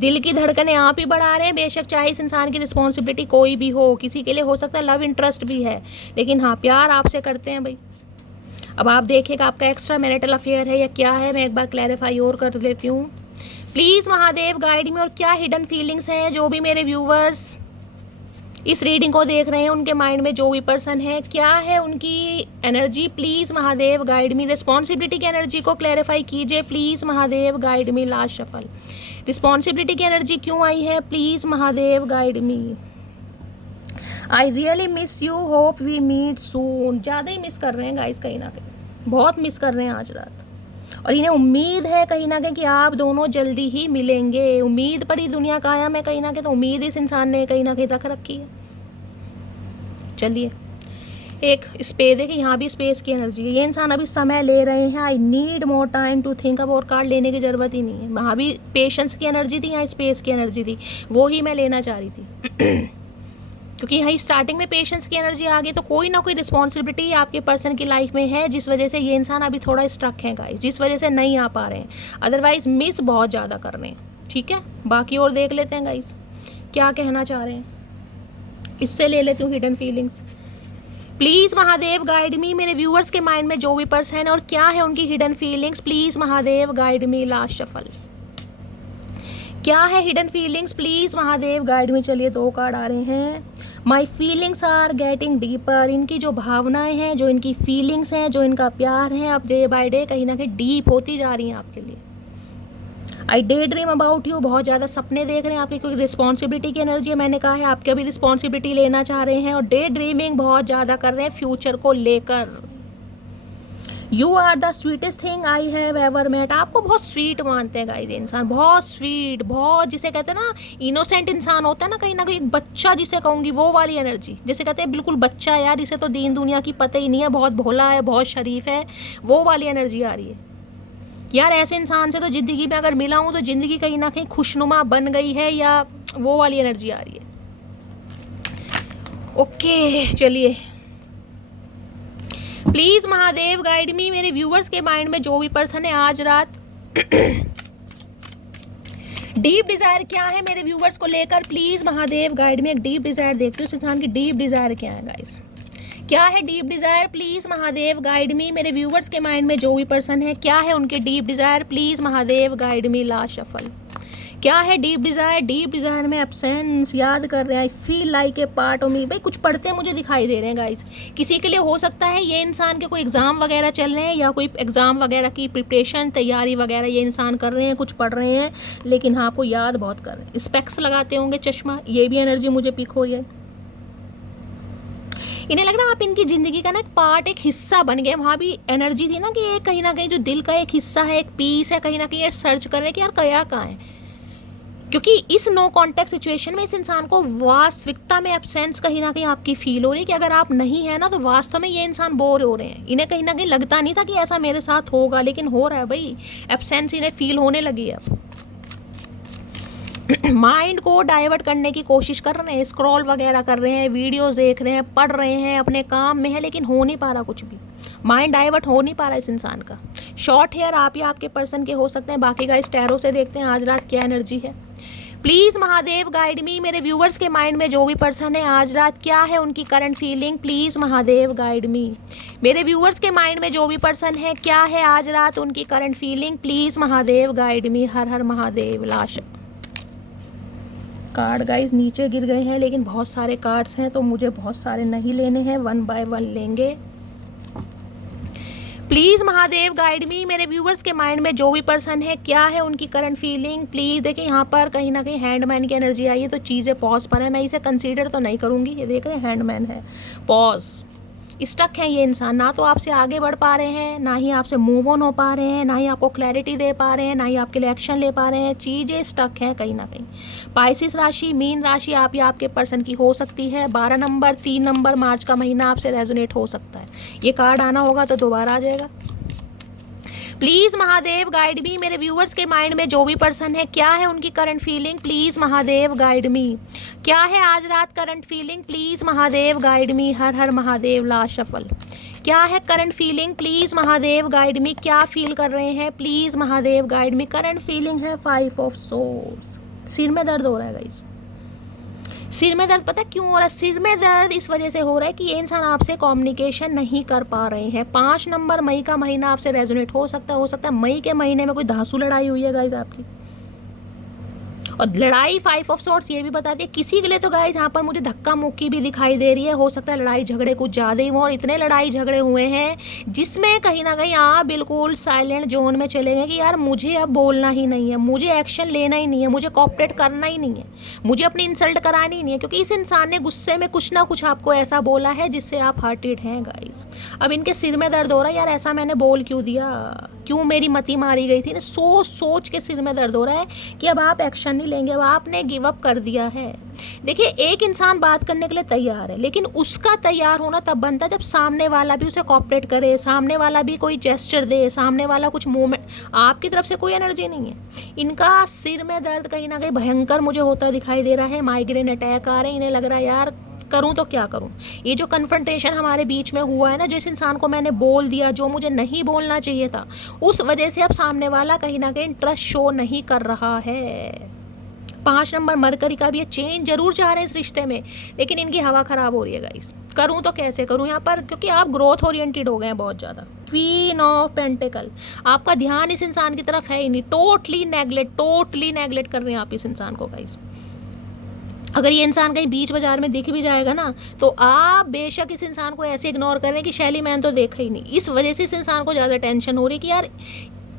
दिल की धड़कनें आप ही बढ़ा रहे हैं, बेशक चाहे इस इंसान की रिस्पॉन्सिबिलिटी कोई भी हो, किसी के लिए हो सकता है लव इंटरेस्ट भी है, लेकिन हाँ प्यार आपसे करते हैं भाई। अब आप देखिएगा आपका एक्स्ट्रा मैरिटल अफेयर है या क्या है, मैं एक बार क्लैरिफाई और कर लेती हूँ। प्लीज़ महादेव गाइड में। और क्या हिडन फीलिंग्स हैं, जो भी मेरे व्यूवर्स इस रीडिंग को देख रहे हैं उनके माइंड में जो भी पर्सन है, क्या है उनकी energy, please Mahadev guide me. Responsibility की एनर्जी को क्लैरिफाई कीजिए, please Mahadev guide me. Last shuffle. Responsibility की एनर्जी क्यों आई है, please Mahadev guide me. I really miss you, hope we meet soon. ज़्यादा ही मिस कर रहे हैं गाइस कहीं ना कहीं, बहुत मिस कर रहे हैं आज रात। और इन्हें उम्मीद है कहीं ना कहीं कि आप दोनों जल्दी ही मिलेंगे। उम्मीद पर ही दुनिया कायम है कहीं ना कहीं, तो उम्मीद इस इंसान ने कहीं ना कहीं रख रखी है। चलिए एक स्पेस देखिए, यहाँ भी स्पेस की एनर्जी है। ये इंसान अभी समय ले रहे हैं। I need more time to think. अब और कार्ड लेने की ज़रूरत ही नहीं है। वहाँ भी पेशेंस की एनर्जी थी, यहाँ स्पेस की एनर्जी थी, वो ही मैं लेना चाह रही थी। क्योंकि यहाँ स्टार्टिंग में पेशेंस की एनर्जी आ गई, तो कोई ना कोई रिस्पॉन्सिबिलिटी आपके पर्सन की लाइफ में है जिस वजह से ये इंसान अभी थोड़ा स्ट्रक है गाइस, जिस वजह से नहीं आ पा रहे हैं। अदरवाइज मिस बहुत ज़्यादा कर रहे हैं। ठीक है, बाकी और देख लेते हैं गाइस क्या कहना चाह रहे हैं। इससे ले लेती हूँ hidden feelings. Please Mahadev guide मी। मेरे व्यूअर्स के माइंड में जो भी पर्सन है और क्या है उनकी hidden feelings, please Mahadev guide me. Last shuffle. क्या है hidden feelings, please Mahadev guide me. चलिए 2 कार्ड आ रहे हैं। My feelings are getting deeper. इनकी जो भावनाएं हैं, जो इनकी फीलिंग्स हैं, जो इनका प्यार है, अब डे बाय डे कहीं ना कहीं डीप होती जा रही हैं आपके लिए। आई डे ड्रीम अबाउट यू। बहुत ज़्यादा सपने देख रहे हैं आपकी, क्योंकि रिस्पॉन्सिबिलिटी की एनर्जी है। मैंने कहा है आपके अभी रिस्पॉन्सिबिलिटी लेना चाह रहे हैं और डे ड्रीमिंग बहुत ज़्यादा कर रहे हैं फ्यूचर को लेकर। You are the sweetest thing I have ever met. आपको बहुत स्वीट मानते हैं गाइस इंसान, बहुत स्वीट, बहुत जिसे कहते हैं ना इनोसेंट इंसान होता है ना कहीं एक बच्चा जिसे कहूँगी, वो वाली एनर्जी। जैसे कहते हैं बिल्कुल बच्चा यार, इसे तो दीन दुनिया की पता ही नहीं है, बहुत भोला है, बहुत शरीफ है, वो वाली एनर्जी आ रही है यार। ऐसे इंसान से तो ज़िंदगी में अगर मिला हूँ तो ज़िंदगी कहीं ना कहीं खुशनुमा बन गई है, या वो वाली एनर्जी आ रही है। ओके चलिए, प्लीज़ महादेव गाइड मी। मेरे व्यूवर्स के माइंड में जो भी पर्सन है आज रात डीप डिज़ायर क्या है मेरे व्यूवर्स को लेकर, प्लीज़ महादेव गाइड मी। एक डीप डिज़ायर देखते हो इस इंसान की, डीप डिज़ायर क्या है गाइस, क्या है deep desire, please Mahadev guide मी। मेरे व्यूवर्स के माइंड में जो भी पर्सन है, क्या है उनके deep desire, please Mahadev guide me. Last shuffle. क्या है डीप डिज़ायर? डीप डिज़ायर में एब्सेंस, याद कर रहे हैं, I feel like a part of me. भाई कुछ पढ़ते मुझे दिखाई दे रहे हैं गाइस। किसी के लिए हो सकता है ये इंसान के कोई एग्ज़ाम वगैरह चल रहे हैं या कोई एग्ज़ाम वगैरह की प्रिपरेशन तैयारी वगैरह ये इंसान कर रहे हैं, कुछ पढ़ रहे हैं, लेकिन हाँ आपको याद बहुत कर रहे हैं। स्पेक्स लगाते होंगे, चश्मा, ये भी एनर्जी मुझे पिक हो रही है। इन्हें लग रहा है आप इनकी ज़िंदगी का ना एक पार्ट, एक हिस्सा बन गए। वहाँ भी एनर्जी थी ना कि ये कहीं ना कहीं जो दिल का एक हिस्सा है, एक पीस है, कहीं ना कहीं ये सर्च कर रहे हैं कि यार कया कहाँ है। क्योंकि इस नो कॉन्टेक्ट सिचुएशन में इस इंसान को वास्तविकता में एब्सेंस कहीं ना कहीं आपकी फील हो रही है कि अगर आप नहीं है ना तो वास्तव में ये इंसान बोर हो रहे हैं। इन्हें कहीं ना कहीं लगता नहीं था कि ऐसा मेरे साथ होगा, लेकिन हो रहा है भाई। एब्सेंस इन्हें फील होने लगी है। माइंड को डाइवर्ट करने की कोशिश कर रहे हैं, स्क्रॉल वगैरह कर रहे हैं, वीडियोस देख रहे हैं, पढ़ रहे हैं, अपने काम में है, लेकिन हो नहीं पा रहा कुछ भी। माइंड डाइवर्ट हो नहीं पा रहा इस इंसान का। शॉर्ट हेयर आप या आपके पर्सन के हो सकते हैं। बाकी का इस टैरो से देखते हैं आज रात क्या एनर्जी है। प्लीज़ महादेव गाइड मी। मेरे व्यूवर्स के माइंड में जो भी पर्सन है आज रात क्या है उनकी current feeling, please Mahadev guide मी। मेरे व्यूवर्स के माइंड में जो भी पर्सन है क्या है आज रात उनकी current feeling, please Mahadev guide me. हर हर महादेव। लाश कार्ड गाइस नीचे गिर गए हैं, लेकिन बहुत सारे कार्ड्स हैं तो मुझे बहुत सारे नहीं लेने हैं, 1 बाय 1 लेंगे। प्लीज़ महादेव गाइड मी। मेरे व्यूवर्स के माइंड में जो भी पर्सन है क्या है उनकी करंट फीलिंग, प्लीज़। देखिए यहाँ पर कहीं ना कहीं हैंडमैन की एनर्जी आई है तो चीज़ें पॉज पर है। मैं इसे कंसीडर तो नहीं करूँगी। ये देख रहे हैं हैंडमैन है, पॉज। स्टक है ये इंसान, ना तो आपसे आगे बढ़ पा रहे हैं, ना ही आपसे मूव ऑन हो पा रहे हैं, ना ही आपको क्लैरिटी दे पा रहे हैं, ना ही आपके लिए एक्शन ले पा रहे हैं। चीज़ें स्टक हैं कहीं ना कहीं। पाइसिस राशि, मीन राशि आप या आपके पर्सन की हो सकती है। 12 नंबर, 3 नंबर, मार्च का महीना आपसे रेजोनेट हो सकता है। ये कार्ड आना होगा तो दोबारा आ जाएगा। प्लीज़ महादेव गाइड मी। मेरे व्यूवर्स के माइंड में जो भी पर्सन है क्या है उनकी current feeling, please Mahadev guide मी। क्या है आज रात current feeling, please Mahadev guide me. हर हर महादेव। Last shuffle. क्या है current feeling, please Mahadev guide मी। क्या फील कर रहे हैं, please Mahadev guide me. Current feeling है 5 ऑफ सोर्स। सिर में दर्द हो रहा है गाइस। सिर में दर्द पता क्यों हो रहा है? सिर में दर्द इस वजह से हो रहा है कि ये इंसान आपसे कम्युनिकेशन नहीं कर पा रहे हैं। 5 नंबर, मई का महीना आपसे रेजोनेट हो सकता है मई के महीने में कोई धांसू लड़ाई हुई है गाइस आपकी। और लड़ाई 5 ऑफ सॉर्ट्स ये भी बताती है किसी के लिए तो गाइस यहाँ पर मुझे धक्का मुक्की भी दिखाई दे रही है। हो सकता है लड़ाई झगड़े कुछ ज़्यादा ही हो, और इतने लड़ाई झगड़े हुए हैं जिसमें कहीं ना कहीं आप बिल्कुल साइलेंट जोन में चले गए कि यार मुझे अब बोलना ही नहीं है, मुझे एक्शन लेना ही नहीं है, मुझे कॉपरेट करना ही नहीं है, मुझे अपनी इंसल्ट करानी ही नहीं है, क्योंकि इस इंसान ने गुस्से में कुछ ना कुछ आपको ऐसा बोला है जिससे आप हर्टेड हैं गाइस। अब इनके सिर में दर्द हो रहा है, यार ऐसा मैंने बोल क्यों दिया, क्यों मेरी मती मारी गई थी ना। सोच के सिर में दर्द हो रहा है कि अब आप एक्शन नहीं लेंगे, अब आपने गिव अप कर दिया है। देखिए एक इंसान बात करने के लिए तैयार है, लेकिन उसका तैयार होना तब बनता है जब सामने वाला भी उसे कोऑपरेट करे, सामने वाला भी कोई जेस्चर दे, सामने वाला कुछ मूवमेंट। आपकी तरफ से कोई एनर्जी नहीं है। इनका सिर में दर्द कहीं ना कहीं भयंकर मुझे होता दिखाई दे रहा है। माइग्रेन अटैक आ रहे हैं, इन्हें लग रहा है यार करूं तो क्या करूं। ये जो कन्फ्रंटेशन हमारे बीच में हुआ है ना, जिस इंसान को मैंने बोल दिया जो मुझे नहीं बोलना चाहिए था, उस वजह से अब सामने वाला कहीं ना कहीं ट्रस्ट शो नहीं कर रहा है। 5 नंबर मरकरी का भी ये चेंज जरूर चाह रहे हैं इस रिश्ते में, लेकिन इनकी हवा खराब हो रही है गाइस। करूं तो कैसे करूं यहाँ पर, क्योंकि आप ग्रोथ ओरिएंटेड हो गए हैं बहुत ज़्यादा। क्वीन ऑफ पेंटिकल, आपका ध्यान इस इंसान की तरफ है ही नहीं। टोटली नेगलेक्ट कर रहे हैं आप इस इंसान को गाइस। अगर ये इंसान कहीं बीच बाजार में दिख भी जाएगा ना, तो आप बेशक इस इंसान को ऐसे इग्नोर कर रहे हैं कि शैली मैंने तो देखा ही नहीं। इस वजह से इस इंसान को ज़्यादा टेंशन हो रही है कि यार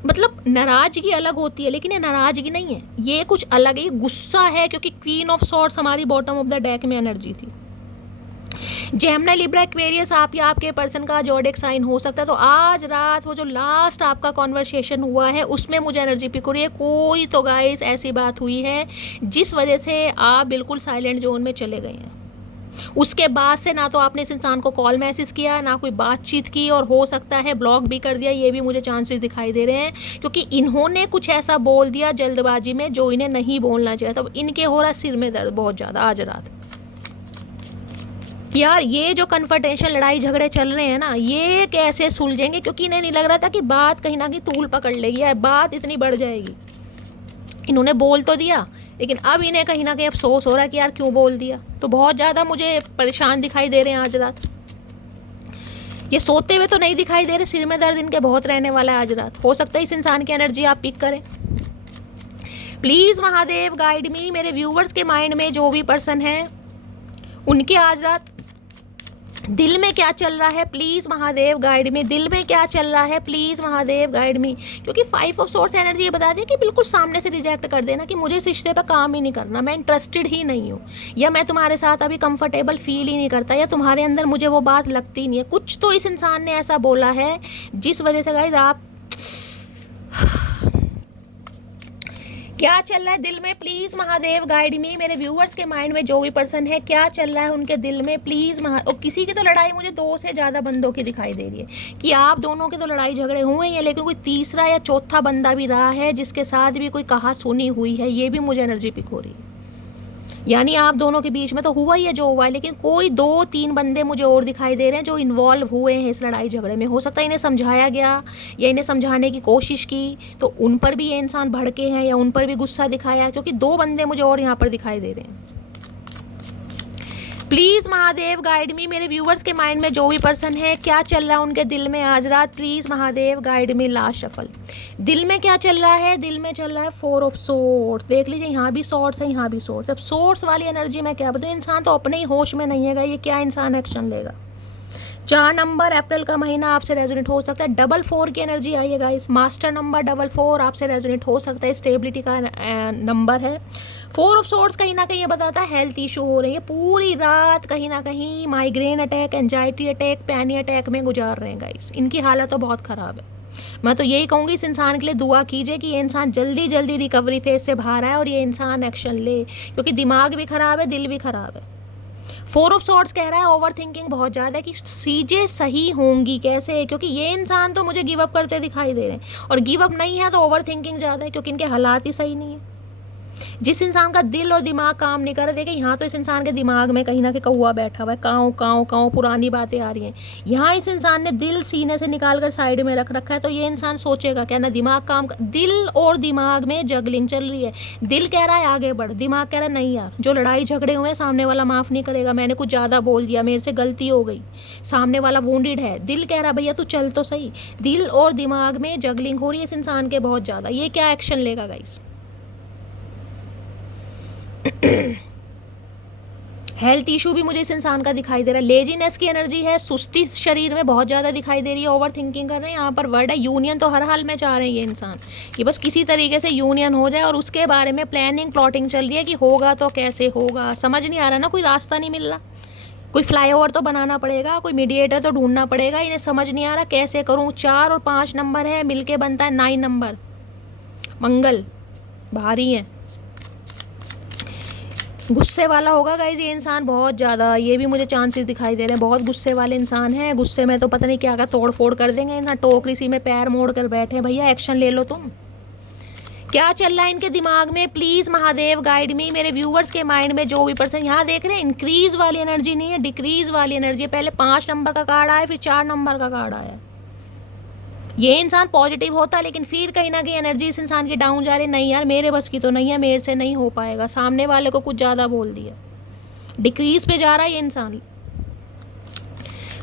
मतलब नाराज़गी अलग होती है, लेकिन ये नाराज़गी नहीं है, ये कुछ अलग है, ये गुस्सा है, क्योंकि क्वीन ऑफ सॉर्ड्स हमारी बॉटम ऑफ द डेक में एनर्जी थी। जेमिनी, लिब्रा, एक्वेरियस आप या आपके पर्सन का ज़ोडिएक साइन हो सकता है। तो आज रात वो जो लास्ट आपका कॉन्वर्सेशन हुआ है उसमें मुझे एनर्जी पिक हो रही है। कोई तो गाइस ऐसी बात हुई है जिस वजह से आप बिल्कुल साइलेंट जोन में चले गए हैं। उसके बाद से ना तो आपने इस इंसान को कॉल मैसेज किया, ना कोई बातचीत की, और हो सकता है ब्लॉक भी कर दिया। ये भी मुझे चांसेस दिखाई दे रहे हैं, क्योंकि इन्होंने कुछ ऐसा बोल दिया जल्दबाजी में जो इन्हें नहीं बोलना चाहिए। तब इनके हो रहा सिर में दर्द बहुत ज़्यादा आज रात। यार ये जो कन्फ्रंटेशन लड़ाई झगड़े चल रहे हैं ना, ये कैसे सुलझेंगे, क्योंकि इन्हें नहीं लग रहा था कि बात कहीं ना कहीं तूल पकड़ लेगी या बात इतनी बढ़ जाएगी। इन्होंने बोल तो दिया, लेकिन अब इन्हें कहीं ना कहीं अफसोस हो रहा है कि यार क्यों बोल दिया। तो बहुत ज़्यादा मुझे परेशान दिखाई दे रहे हैं आज रात। ये सोते हुए तो नहीं दिखाई दे रहे, सिर में दर्द इनके बहुत रहने वाला है आज रात। हो सकता है इस इंसान की एनर्जी आप पिक करें। प्लीज़ महादेव गाइड मी, मेरे व्यूवर्स के माइंड में जो भी पर्सन है उनके आज रात दिल में क्या चल रहा है, प्लीज़ महादेव गाइड मी, दिल में क्या चल रहा है, प्लीज़ महादेव गाइड मी। क्योंकि 5 ऑफ सोर्स एनर्जी ये बताती है कि बिल्कुल सामने से रिजेक्ट कर देना कि मुझे इस रिश्ते पर काम ही नहीं करना, मैं इंटरेस्टेड ही नहीं हूँ, या मैं तुम्हारे साथ अभी कंफर्टेबल फील ही नहीं करता, या तुम्हारे अंदर मुझे वो बात लगती नहीं है। कुछ तो इस इंसान ने ऐसा बोला है जिस वजह से गाइज आप क्या चल रहा है दिल में, प्लीज़ महादेव गाइड मी, मेरे व्यूअर्स के माइंड में जो भी पर्सन है क्या चल रहा है उनके दिल में, प्लीज़ और किसी की तो लड़ाई मुझे 2 से ज़्यादा बंदों की दिखाई दे रही है कि आप दोनों के तो लड़ाई झगड़े हुए हैं, लेकिन कोई तीसरा या चौथा बंदा भी रहा है जिसके साथ भी कोई कहा सुनी हुई है, ये भी मुझे एनर्जी पिक हो रही है। यानी आप दोनों के बीच में तो हुआ ही है जो हुआ है, लेकिन कोई 2-3 बंदे मुझे और दिखाई दे रहे हैं जो इन्वॉल्व हुए हैं इस लड़ाई झगड़े में। हो सकता है इन्हें समझाया गया या इन्हें समझाने की कोशिश की तो उन पर भी ये इंसान भड़के हैं या उन पर भी गुस्सा दिखाया, क्योंकि 2 बंदे मुझे और यहाँ पर दिखाई दे रहे हैं। प्लीज़ महादेव गाइड मी, मेरे व्यूवर्स के माइंड में जो भी पर्सन है क्या चल रहा है उनके दिल में आज रात, please Mahadev guide me. Last shuffle, दिल में क्या चल रहा है, दिल में चल रहा है 4 ऑफ सोर्ट्स। देख लीजिए यहाँ भी सोर्ट्स है, यहाँ भी सोर्ट्स। अब सोर्ट्स वाली एनर्जी में क्या बताऊँ, इंसान तो अपने ही होश में नहीं है, ये क्या इंसान एक्शन लेगा। 4 नंबर अप्रैल का महीना आपसे रेजोनेट हो सकता है। 4 की एनर्जी आई है गाइस, मास्टर नंबर 4 आपसे रेजोनेट हो सकता है, स्टेबिलिटी का नंबर है। 4 ऑफ सोर्ट्स कहीं ना कहीं ये बताता है हेल्थ इशू हो रही है, पूरी रात कहीं ना कहीं माइग्रेन अटैक, एंजाइटी अटैक, पैनी अटैक में गुजार रहे हैं गाइस। इनकी हालत तो बहुत ख़राब है। मैं तो यही कहूँगी इस इंसान के लिए दुआ कीजिए कि ये इंसान जल्दी जल्दी रिकवरी फेज से बाहर आए और ये इंसान एक्शन ले, क्योंकि दिमाग भी ख़राब है, दिल भी ख़राब है। 4 ऑफ सॉर्ट्स कह रहा है ओवर थिंकिंग बहुत ज़्यादा है कि चीज़ें सही होंगी कैसे, क्योंकि ये इंसान तो मुझे गिव अप करते दिखाई दे रहे हैं, और गिव अप नहीं है तो ओवर थिंकिंग ज़्यादा है क्योंकि इनके हालात ही सही नहीं है। जिस इंसान का दिल और दिमाग काम नहीं कर रहे, देखिए यहाँ तो इस इंसान के दिमाग में कहीं ना कहीं कौवा बैठा हुआ है, काँव काँव काँव पुरानी बातें आ रही हैं। यहाँ इस इंसान ने दिल सीने से निकाल कर साइड में रख रखा है, तो ये इंसान सोचेगा क्या, ना दिमाग काम दिल और दिमाग में जगलिंग चल रही है। दिल कह रहा है आगे बढ़, दिमाग कह रहा है नहीं यार, जो लड़ाई झगड़े हुए हैं सामने वाला माफ़ नहीं करेगा, मैंने कुछ ज़्यादा बोल दिया, मेरे से गलती हो गई, सामने वाला वोंडेड है। दिल कह रहा है भैया तू चल तो सही। दिल और दिमाग में जगलिंग हो रही है इस इंसान के बहुत ज़्यादा। ये क्या एक्शन लेगा गाइस। हेल्थ इशू भी मुझे इस इंसान का दिखाई दे रहा है। लेजीनेस की एनर्जी है, सुस्ती शरीर में बहुत ज़्यादा दिखाई दे रही है, ओवर थिंकिंग कर रहे हैं। यहाँ पर वर्ड है यूनियन, तो हर हाल में चाह रहे हैं ये इंसान कि बस किसी तरीके से यूनियन हो जाए, और उसके बारे में प्लानिंग प्लॉटिंग चल रही है कि होगा तो कैसे होगा, समझ नहीं आ रहा ना, कोई रास्ता नहीं मिल रहा। कोई फ्लाईओवर तो बनाना पड़ेगा, कोई मीडिएटर तो ढूंढना पड़ेगा, इन्हें समझ नहीं आ रहा कैसे करूँ। 4 और 5 नंबर है, मिलके बनता है 9 नंबर। मंगल भारी है, गुस्से वाला होगा गाइज ये इंसान बहुत ज़्यादा, ये भी मुझे चांसेस दिखाई दे रहे हैं। बहुत गुस्से वाले इंसान हैं, गुस्से में तो पता नहीं क्या क्या तोड़ फोड़ कर देंगे इंसान। टोकरी सी में पैर मोड़ कर बैठे हैं, भैया एक्शन ले लो तुम। क्या चल रहा है इनके दिमाग में, प्लीज़ महादेव गाइड मी, मेरे व्यूवर्स के माइंड में जो भी पर्सन यहाँ देख रहे हैं, इंक्रीज वाली एनर्जी नहीं है, डिक्रीज वाली एनर्जी है। पहले 5 नंबर का कार्ड आया, फिर 4 नंबर का कार्ड आया। ये इंसान पॉजिटिव होता है, लेकिन फिर कहीं ना कहीं एनर्जी इस इंसान की डाउन जा रही, नहीं यार मेरे बस की तो नहीं है, मेरे से नहीं हो पाएगा, सामने वाले को कुछ ज़्यादा बोल दिया, डिक्रीज पे जा रहा है ये इंसान।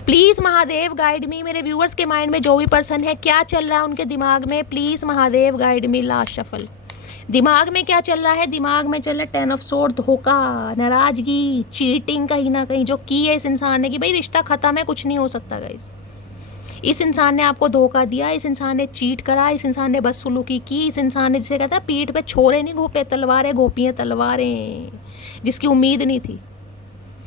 प्लीज़ महादेव गाइड मी, मेरे व्यूवर्स के माइंड में जो भी पर्सन है क्या चल रहा है उनके दिमाग में, please Mahadev guide me. Last shuffle, दिमाग में क्या चल रहा है, दिमाग में चल रहा है 10 ऑफ सोर्ड, धोखा, नाराज़गी, चीटिंग कहीं ना कहीं जो की है इस इंसान ने कि भाई रिश्ता ख़त्म है, कुछ नहीं हो सकता गाइस। इस इंसान ने आपको धोखा दिया, इस इंसान ने चीट करा, इस इंसान ने बदसलूकी की, इस इंसान ने जिसे कहता है पीठ पे छोरे नहीं घोपे तलवारें, घोपियाँ तलवारें, जिसकी उम्मीद नहीं थी।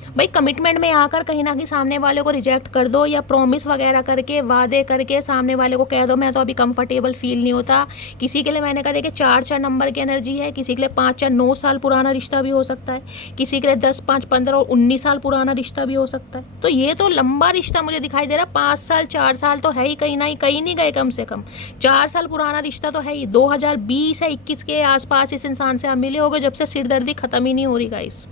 भाई कमिटमेंट में आकर कहीं ना कहीं सामने वाले को रिजेक्ट कर दो, या प्रॉमिस वगैरह करके वादे करके सामने वाले को कह दो मैं तो अभी कंफर्टेबल फील नहीं होता। किसी के लिए मैंने कहा देखिए 4 नंबर की एनर्जी है, किसी के लिए 5 9 साल पुराना रिश्ता भी हो सकता है, किसी के लिए 10 5 15 और 19 साल पुराना रिश्ता भी हो सकता है। तो ये तो लंबा रिश्ता मुझे दिखाई दे रहा है, 5 साल 4 साल तो है ही, कहीं ना कहीं नहीं गए, कम से कम 4 साल पुराना रिश्ता तो है ही। 2020 या 21 के आसपास इस इंसान से आप मिले होगे, जब से सिरदर्दी खत्म ही नहीं हो रही गाइस।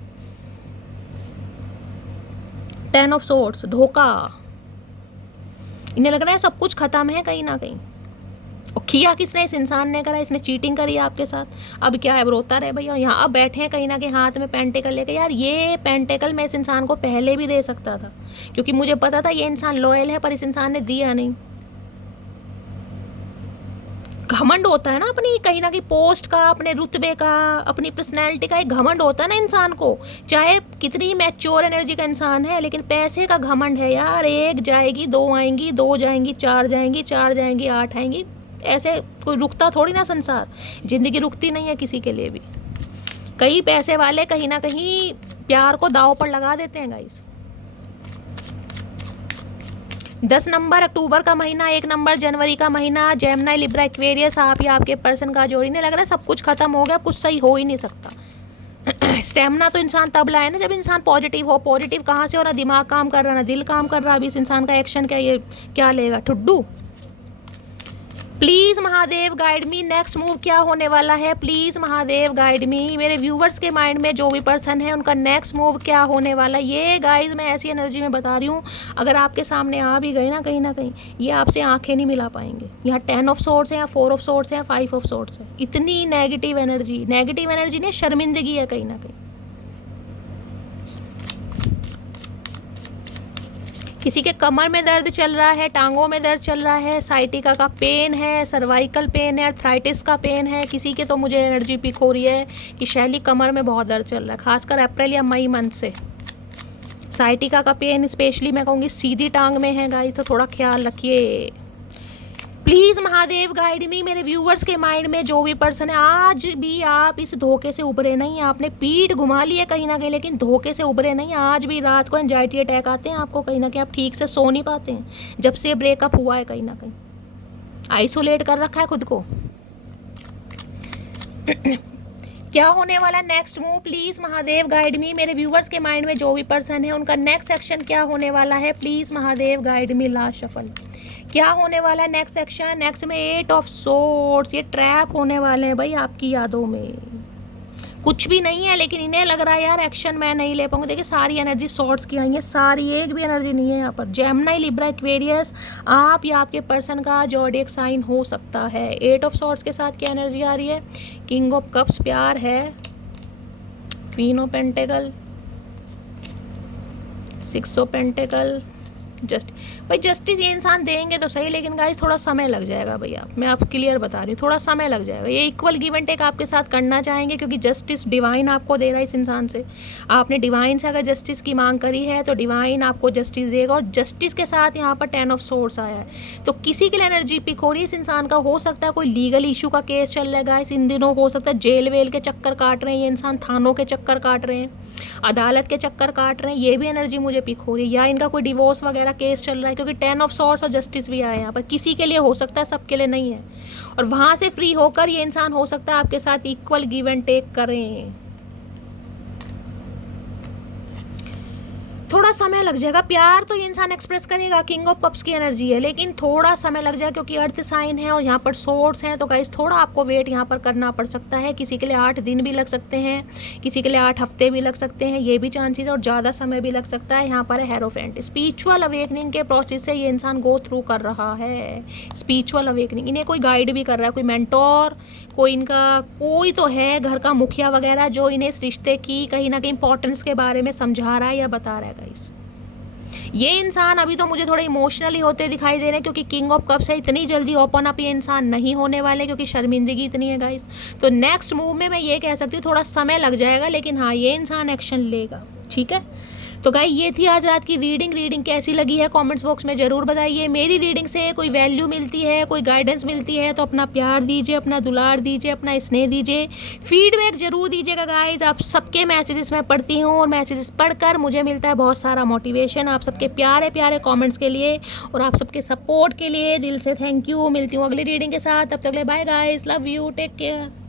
10 ऑफ सोर्ड्स, धोखा, इन्हें लग रहा है सब कुछ खत्म है कहीं ना कहीं। और किया किसने, इस इंसान ने करा, इसने चीटिंग करी आपके साथ। अब क्या है, रोता रहे भैया। यहाँ अब बैठे हैं कहीं ना कहीं हाथ में पेंटिकल लेके, यार ये पेंटिकल मैं इस इंसान को पहले भी दे सकता था, क्योंकि मुझे पता था ये इंसान लॉयल है, पर इस इंसान ने दिया नहीं। घमंड होता है ना अपनी कहीं ना कहीं पोस्ट का, अपने रुतबे का, अपनी पर्सनैलिटी का एक घमंड होता है ना इंसान को, चाहे कितनी मैच्योर एनर्जी का इंसान है, लेकिन पैसे का घमंड है यार। 1 जाएगी 2 आएंगी, 2 जाएंगी 4 जाएंगी, 4 जाएंगी 8 आएंगी, ऐसे कोई रुकता थोड़ी ना संसार, जिंदगी रुकती नहीं है किसी के लिए भी। कई पैसे वाले कहीं ना कहीं प्यार को दांव पर लगा देते हैं गाइस। 10 नंबर अक्टूबर का महीना, 1 नंबर जनवरी का महीना, जेमिनी लिब्रा एक्वेरियस, आप या आपके पर्सन का जोड़ी नहीं लग रहा है, सब कुछ खत्म हो गया, कुछ सही हो ही नहीं सकता। स्टेमिना तो इंसान तब लाए ना जब इंसान पॉजिटिव हो। पॉजिटिव कहाँ से हो, ना दिमाग काम कर रहा ना दिल काम कर रहा। अभी इस इंसान का एक्शन क्या, ये क्या लेगा, ठुड्डू। Please Mahadev guide me, next move क्या होने वाला है, प्लीज़ महादेव गाइड मी। मेरे व्यूवर्स के माइंड में जो भी पर्सन है उनका नेक्स्ट मूव क्या होने वाला है। ये गाइज मैं ऐसी एनर्जी में बता रही हूँ, अगर आपके सामने आ भी गई ना कहीं ये आपसे आंखें नहीं मिला पाएंगे। यहाँ 10 ऑफ सोर्ट्स है, या 4 ऑफ सोर्ट्स है, या 5 ऑफ सोर्ट्स है। इतनी नेगेटिव एनर्जी नहीं, शर्मिंदगी है कहीं ना कहीं। किसी के कमर में दर्द चल रहा है, टांगों में दर्द चल रहा है, साइटिका का पेन है, सर्वाइकल पेन है, अर्थराइटिस का पेन है। किसी के तो मुझे एनर्जी पिक हो रही है कि शैली कमर में बहुत दर्द चल रहा है, खासकर अप्रैल या मई मंथ से। साइटिका का पेन स्पेशली मैं कहूँगी सीधी टांग में है गाइस, तो थोड़ा ख्याल रखिए। प्लीज़ महादेव गाइड मी। मेरे व्यूवर्स के माइंड में जो भी पर्सन है, आज भी आप इस धोखे से उभरे नहीं। आपने पीठ घुमा ली है कहीं ना कहीं, लेकिन धोखे से उभरे नहीं। आज भी रात को एंजाइटी अटैक आते हैं आपको कहीं ना कहीं, आप ठीक से सो नहीं पाते हैं जब से ब्रेकअप हुआ है। कहीं ना कहीं आइसोलेट कर रखा है खुद को। क्या होने वाला next move, please Mahadev guide मी। मेरे व्यूवर्स के माइंड में जो भी पर्सन है उनका नेक्स्ट एक्शन क्या होने वाला है, please Mahadev guide me. Last shuffle क्या होने वाला है नेक्स्ट एक्शन। नेक्स्ट में 8 ऑफ सोर्ट्स, ये ट्रैप होने वाले हैं भाई आपकी यादों में। कुछ भी नहीं है, लेकिन इन्हें लग रहा है यार एक्शन मैं नहीं ले पाऊंगी। देखिए सारी एनर्जी सोर्ट्स की आई है, सारी, एक भी एनर्जी नहीं है यहाँ पर। जेमिनी लिब्रा एक्वेरियस, आप या आपके पर्सन का ज़ोडिएक साइन हो सकता है। 8 ऑफ सोर्ट्स के साथ क्या एनर्जी आ रही है, किंग ऑफ कप्स प्यार है, queen of pentacle, 6 of pentacle, justice ये इंसान देंगे तो सही, लेकिन गाइस थोड़ा समय लग जाएगा भैया, मैं आपको क्लियर बता रही हूँ, थोड़ा समय लग जाएगा। ये इक्वल गिव एंड टेक आपके साथ करना चाहेंगे, क्योंकि जस्टिस डिवाइन आपको दे रहा है इस इंसान से। आपने डिवाइन से अगर जस्टिस की मांग करी है तो डिवाइन आपको जस्टिस देगा, और जस्टिस के साथ यहाँ पर 10 ऑफ सोर्स आया है। तो किसी के लिए एनर्जी पिक हो रही है इस इंसान का। हो सकता है कोई लीगल इशू का केस चल रहा है गाइस इन दिनों, हो सकता है जेल वेल के चक्कर काट रहे हैं ये इंसान, थानों के चक्कर काट रहे हैं, अदालत के चक्कर काट रहे हैं, ये भी एनर्जी मुझे पिक हो रही है। या इनका कोई डिवोर्स वगैरह केस चल रहा है, क्योंकि 10 ऑफ सॉर्ट्स और जस्टिस भी आए यहाँ पर। किसी के लिए हो सकता है, सबके लिए नहीं है। और वहाँ से फ्री होकर ये इंसान हो सकता है आपके साथ इक्वल गिव एंड टेक करें। थोड़ा समय लग जाएगा। प्यार तो ये इंसान एक्सप्रेस करेगा, किंग ऑफ कप्स की एनर्जी है, लेकिन थोड़ा समय लग जाएगा क्योंकि अर्थ साइन है और यहाँ पर सोर्स हैं। तो गाइस थोड़ा आपको वेट यहाँ पर करना पड़ सकता है। किसी के लिए 8 दिन भी लग सकते हैं, किसी के लिए 8 हफ्ते भी लग सकते हैं, ये भी चांसेस है, और ज़्यादा समय भी लग सकता है। यहाँ पर है हेरोफेंट, स्पिरिचुअल अवेकनिंग के प्रोसेस से ये इंसान गो थ्रू कर रहा है। स्पिरिचुअल अवेकनिंग, इन्हें कोई गाइड भी कर रहा है, कोई मेंटोर, कोई इनका कोई तो है घर का मुखिया वगैरह, जो इन्हें इस रिश्ते की कहीं ना कहीं इंपॉर्टेंस के बारे में समझा रहा है या बता रहा है गाइस। ये इंसान अभी तो मुझे थोड़े इमोशनली होते दिखाई दे रहे हैं, क्योंकि किंग ऑफ कप्स है। इतनी जल्दी ओपन अप ये इंसान नहीं होने वाले, क्योंकि शर्मिंदगी इतनी है गाइस। तो नेक्स्ट मूव में मैं ये कह सकती हूँ थोड़ा समय लग जाएगा, लेकिन हाँ ये इंसान एक्शन लेगा। ठीक है, तो गाइस ये थी आज रात की रीडिंग कैसी लगी है कमेंट्स बॉक्स में ज़रूर बताइए। मेरी रीडिंग से कोई वैल्यू मिलती है, कोई गाइडेंस मिलती है तो अपना प्यार दीजिए, अपना दुलार दीजिए, अपना स्नेह दीजिए, फीडबैक ज़रूर दीजिएगा गाइस। आप सबके मैसेजेस मैं पढ़ती हूँ और मैसेजेस पढ़कर मुझे मिलता है बहुत सारा मोटिवेशन। आप सबके प्यारे प्यारे कॉमेंट्स के लिए और आप सबके सपोर्ट के लिए दिल से थैंक यू। मिलती हूँ अगली रीडिंग के साथ, तब तक ले bye guys, love you, take care.